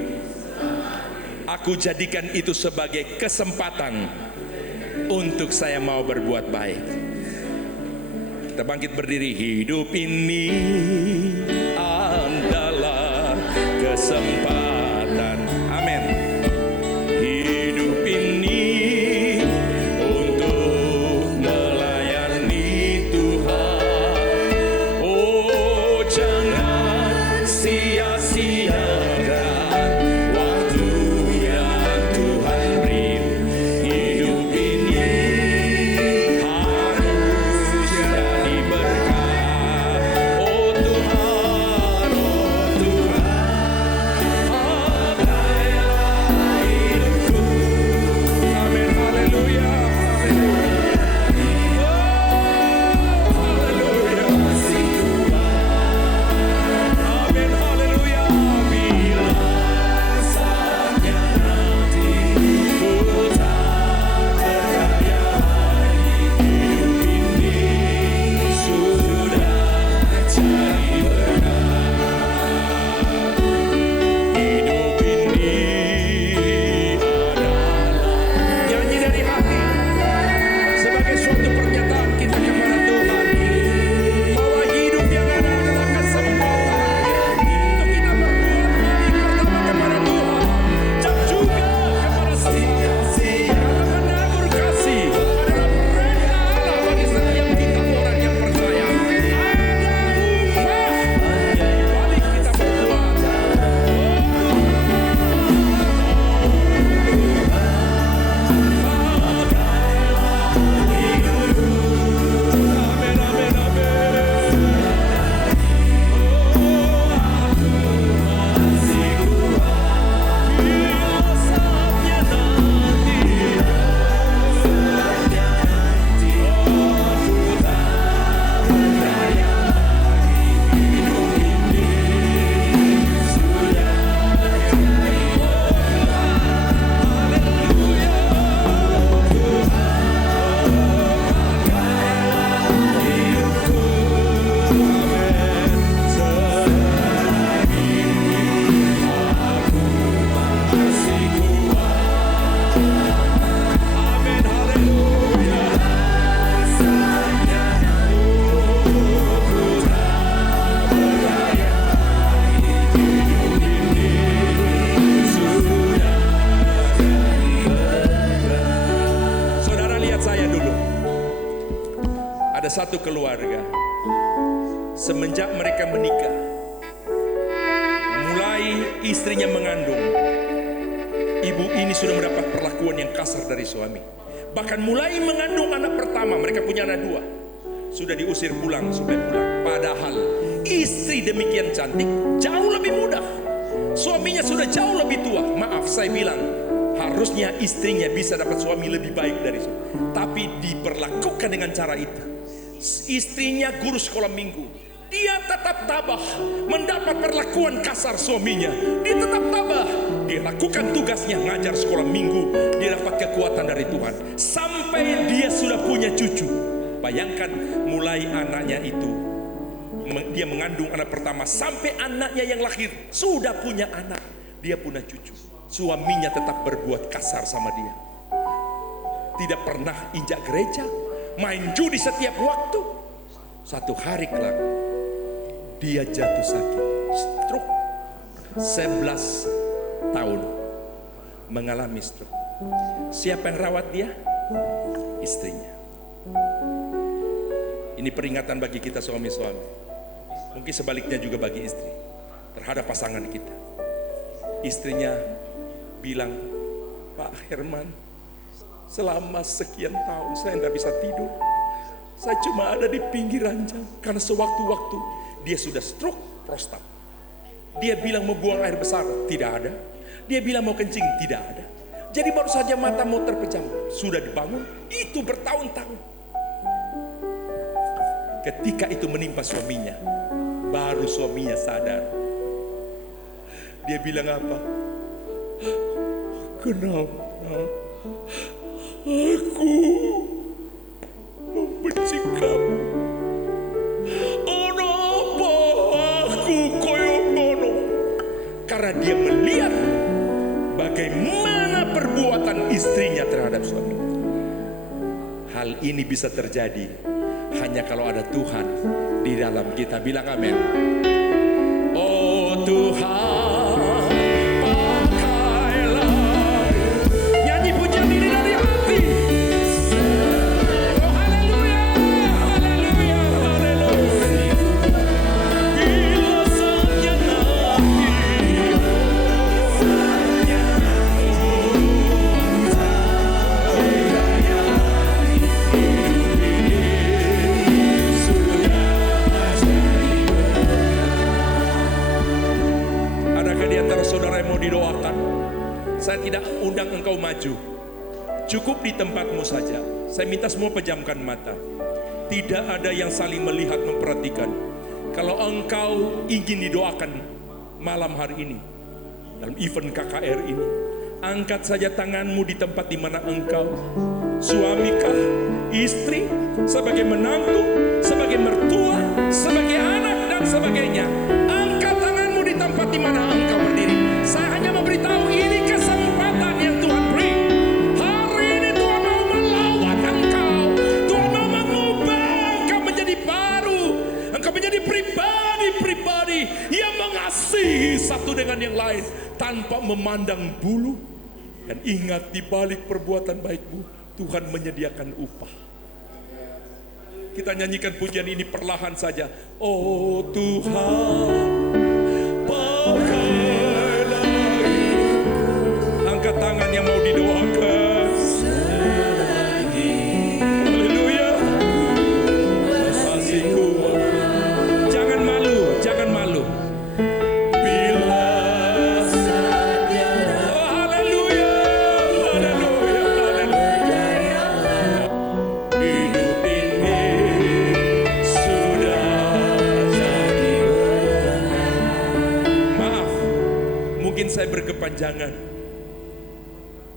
aku jadikan itu sebagai kesempatan untuk saya mau berbuat baik. Kita bangkit berdiri. Hidup ini adalah kesempatan. Amin. Hidup ini untuk melayani Tuhan. Oh, jangan sia-siakan waktu yang Tuhan beri. ingat saya dulu. Ada satu keluarga, semenjak mereka menikah, mulai istrinya mengandung, ibu ini sudah mendapat perlakuan yang kasar dari suami. Bahkan mulai mengandung anak pertama, mereka punya anak dua, sudah diusir pulang supaya pulang. Padahal istri demikian cantik, jauh lebih muda. Suaminya sudah jauh lebih tua. Maaf, saya bilang harusnya istrinya bisa dapat suami lebih baik dari suami. Tapi diperlakukan dengan cara itu. Istrinya guru sekolah minggu, dia tetap tabah mendapat perlakuan kasar suaminya. Dia tetap tabah, dia lakukan tugasnya ngajar sekolah minggu. Dia dapat kekuatan dari Tuhan sampai dia sudah punya cucu. Bayangkan, mulai anaknya itu, dia mengandung anak pertama sampai anaknya yang lahir sudah punya anak, dia punya cucu. Suaminya tetap berbuat kasar sama dia. Tidak pernah injak gereja, main judi setiap waktu. Satu hari kelak dia jatuh sakit, stroke. 11 tahun mengalami stroke. Siapa yang rawat dia? Istrinya. Ini peringatan bagi kita suami-suami. Mungkin sebaliknya juga bagi istri terhadap pasangan kita. Istrinya bilang, Pak Herman, selama sekian tahun saya tidak bisa tidur. Saya cuma ada di pinggir ranjang karena sewaktu-waktu dia sudah stroke prostat. Dia bilang mau buang air besar, tidak ada. Dia bilang mau kencing, tidak ada. Jadi baru saja mata mau terpejam, sudah dibangun, itu bertahun-tahun. Ketika itu menimpa suaminya, baru suaminya sadar. Dia bilang apa? Kenapa aku membenci kamu? Kenapa aku koyo ngono? Karena dia melihat bagaimana perbuatan istrinya terhadap suaminya. Hal ini bisa terjadi hanya kalau ada Tuhan di dalam kita. Bilang amin. Oh Tuhan, pakailah. Nyanyi pujian ini dari hati. Oh haleluya, haleluya, haleluya. Bila saja saudara yang mau didoakan, saya tidak undang engkau maju, cukup di tempatmu saja. Saya minta semua pejamkan mata. Tidak ada yang saling melihat memperhatikan. Kalau engkau ingin didoakan malam hari ini dalam event KKR ini, angkat saja tanganmu di tempat di mana engkau, suamikah, istri, sebagai menantu, sebagai mertua, sebagai anak dan sebagainya. Angkat tanganmu di tempat di mana engkau berdiri. Saya hanya memberitahu ini kesempatan yang Tuhan beri. Hari ini Tuhan mau melawat engkau. Tuhan mau mengubah engkau menjadi baru. Engkau menjadi pribadi-pribadi yang mengasihi satu dengan yang lain tanpa memandang bulu. Dan ingat, di balik perbuatan baikmu Tuhan menyediakan upah. Kita nyanyikan pujian ini perlahan saja. Oh Tuhan, pakailah hidupku. Angkat tangan yang mau didoakan. Haleluya. Kasihku. Jangan malu, jangan malu. Bila saja. Oh haleluya, haleluya, haleluya. Hidup ini sudah jadi berkenan. Maaf, mungkin saya berkepanjangan,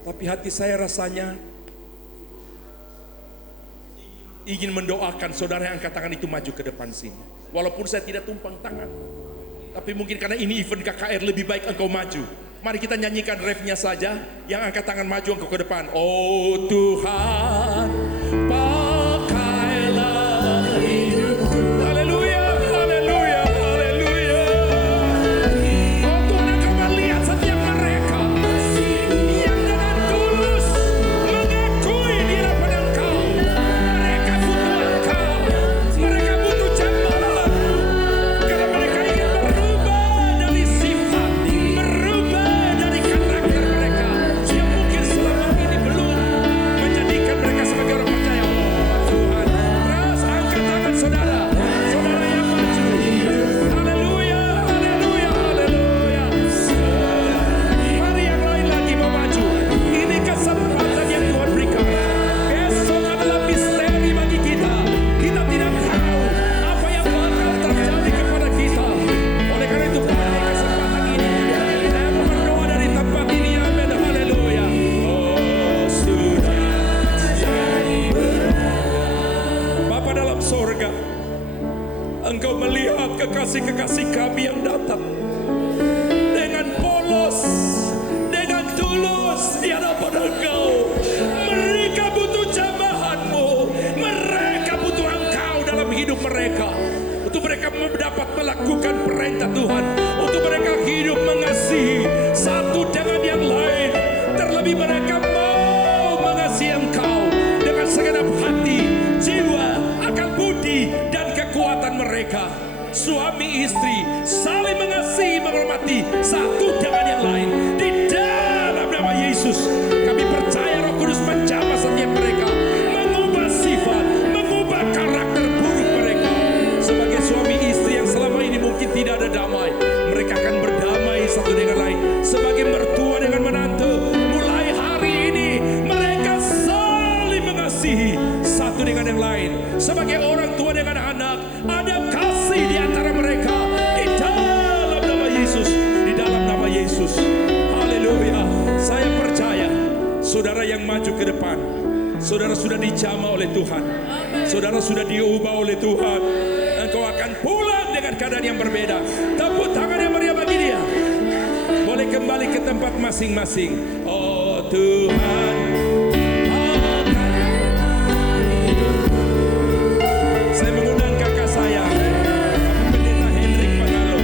tapi hati saya rasanya ingin mendoakan saudara yang angkat tangan itu maju ke depan sini. Walaupun saya tidak tumpang tangan, tapi mungkin karena ini event KKR lebih baik engkau maju. Mari kita nyanyikan refnya saja. Yang angkat tangan maju engkau ke depan. Oh Tuhan, pakailah hidupku. Haleluya, haleluya, haleluya. Oh Tuhan, engkau melihat setiap mereka yang dengan tulus mengakui di hadapan engkau. kekasih-kekasih kami yang datang dengan polos, dengan tulus di hadapan Engkau. Mereka butuh jambahan-Mu, mereka butuh Engkau dalam hidup mereka, untuk mereka dapat melakukan perintah Tuhan, untuk mereka hidup mengasihi satu dengan yang lain. Terlebih mereka mau mengasihi Engkau dengan segenap hati, jiwa, akal budi, dan kekuatan mereka. Suami istri saling mengasihi, menghormati satu dengan yang lain. Di dalam nama Yesus, kami percaya Roh Kudus menjamah setiap mereka, mengubah sifat, mengubah karakter buruk mereka. Sebagai suami istri yang selama ini mungkin tidak ada damai, mereka akan berdamai satu dengan lain. Sebagai mertua dengan menantu, mulai hari ini mereka saling mengasihi satu dengan yang lain. Sebagai orang tua dengan anak, ada kasih di antara mereka. Di dalam nama Yesus, di dalam nama Yesus. Haleluya. Saya percaya saudara yang maju ke depan, saudara sudah dijamah oleh Tuhan, saudara sudah diubah oleh Tuhan. Engkau akan pulang dengan keadaan yang berbeda. Tepuk tangan yang meriah bagi dia. Boleh kembali ke tempat masing-masing. Oh Tuhan, saya mengundang kakak saya, Pendeta Hendrik Pangalo.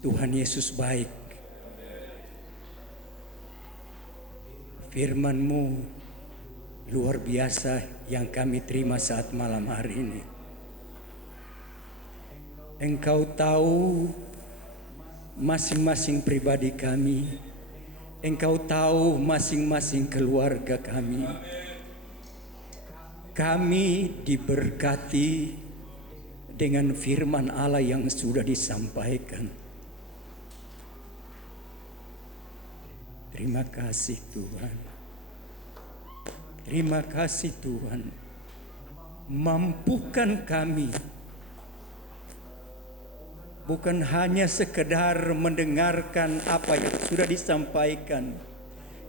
Tuhan Yesus baik. Firman-Mu luar biasa yang kami terima saat malam hari ini. Engkau tahu masing-masing pribadi kami. Engkau tahu masing-masing keluarga kami. Kami diberkati dengan firman Allah yang sudah disampaikan. Terima kasih Tuhan. Terima kasih Tuhan. Mampukan kami bukan hanya sekedar mendengarkan apa yang sudah disampaikan,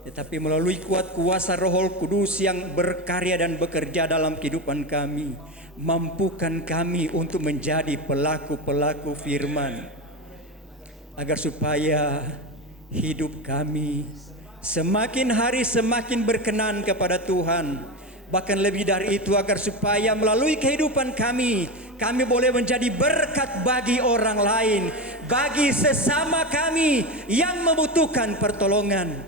tetapi melalui kuat kuasa Roh Kudus yang berkarya dan bekerja dalam kehidupan kami. Mampukan kami untuk menjadi pelaku-pelaku firman, agar supaya hidup kami semakin hari semakin berkenan kepada Tuhan. Bahkan lebih dari itu, agar supaya melalui kehidupan kami boleh menjadi berkat bagi orang lain, bagi sesama kami yang membutuhkan pertolongan,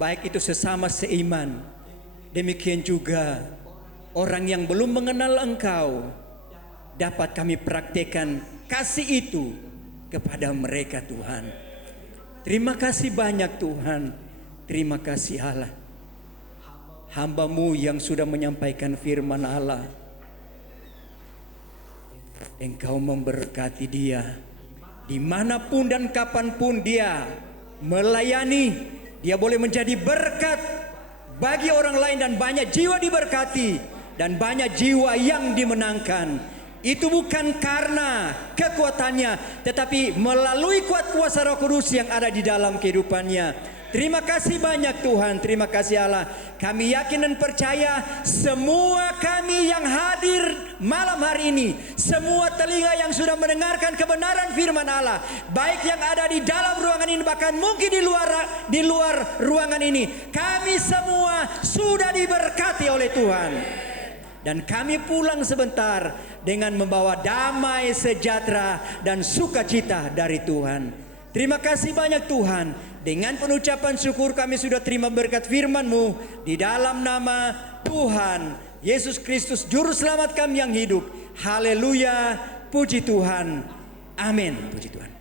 baik itu sesama seiman, demikian juga orang yang belum mengenal Engkau. Dapat kami praktekkan kasih itu kepada mereka Tuhan. Terima kasih banyak Tuhan. Terima kasih Allah. Hamba-Mu yang sudah menyampaikan firman Allah, Engkau memberkati dia dimanapun dan kapanpun dia melayani. Dia boleh menjadi berkat bagi orang lain, dan banyak jiwa diberkati dan banyak jiwa yang dimenangkan. Itu bukan karena kekuatannya, tetapi melalui kuat kuasa Roh Kudus yang ada di dalam kehidupannya. Terima kasih banyak Tuhan, terima kasih Allah. Kami yakin dan percaya semua kami yang hadir malam hari ini, semua telinga yang sudah mendengarkan kebenaran firman Allah, baik yang ada di dalam ruangan ini bahkan mungkin di luar ruangan ini, kami semua sudah diberkati oleh Tuhan. Dan kami pulang sebentar dengan membawa damai, sejahtera, dan sukacita dari Tuhan. Terima kasih banyak Tuhan. Dengan penucapan syukur kami sudah terima berkat firman-Mu di dalam nama Tuhan Yesus Kristus Juru Selamat kami yang hidup. Haleluya, puji Tuhan. Amin. Puji Tuhan.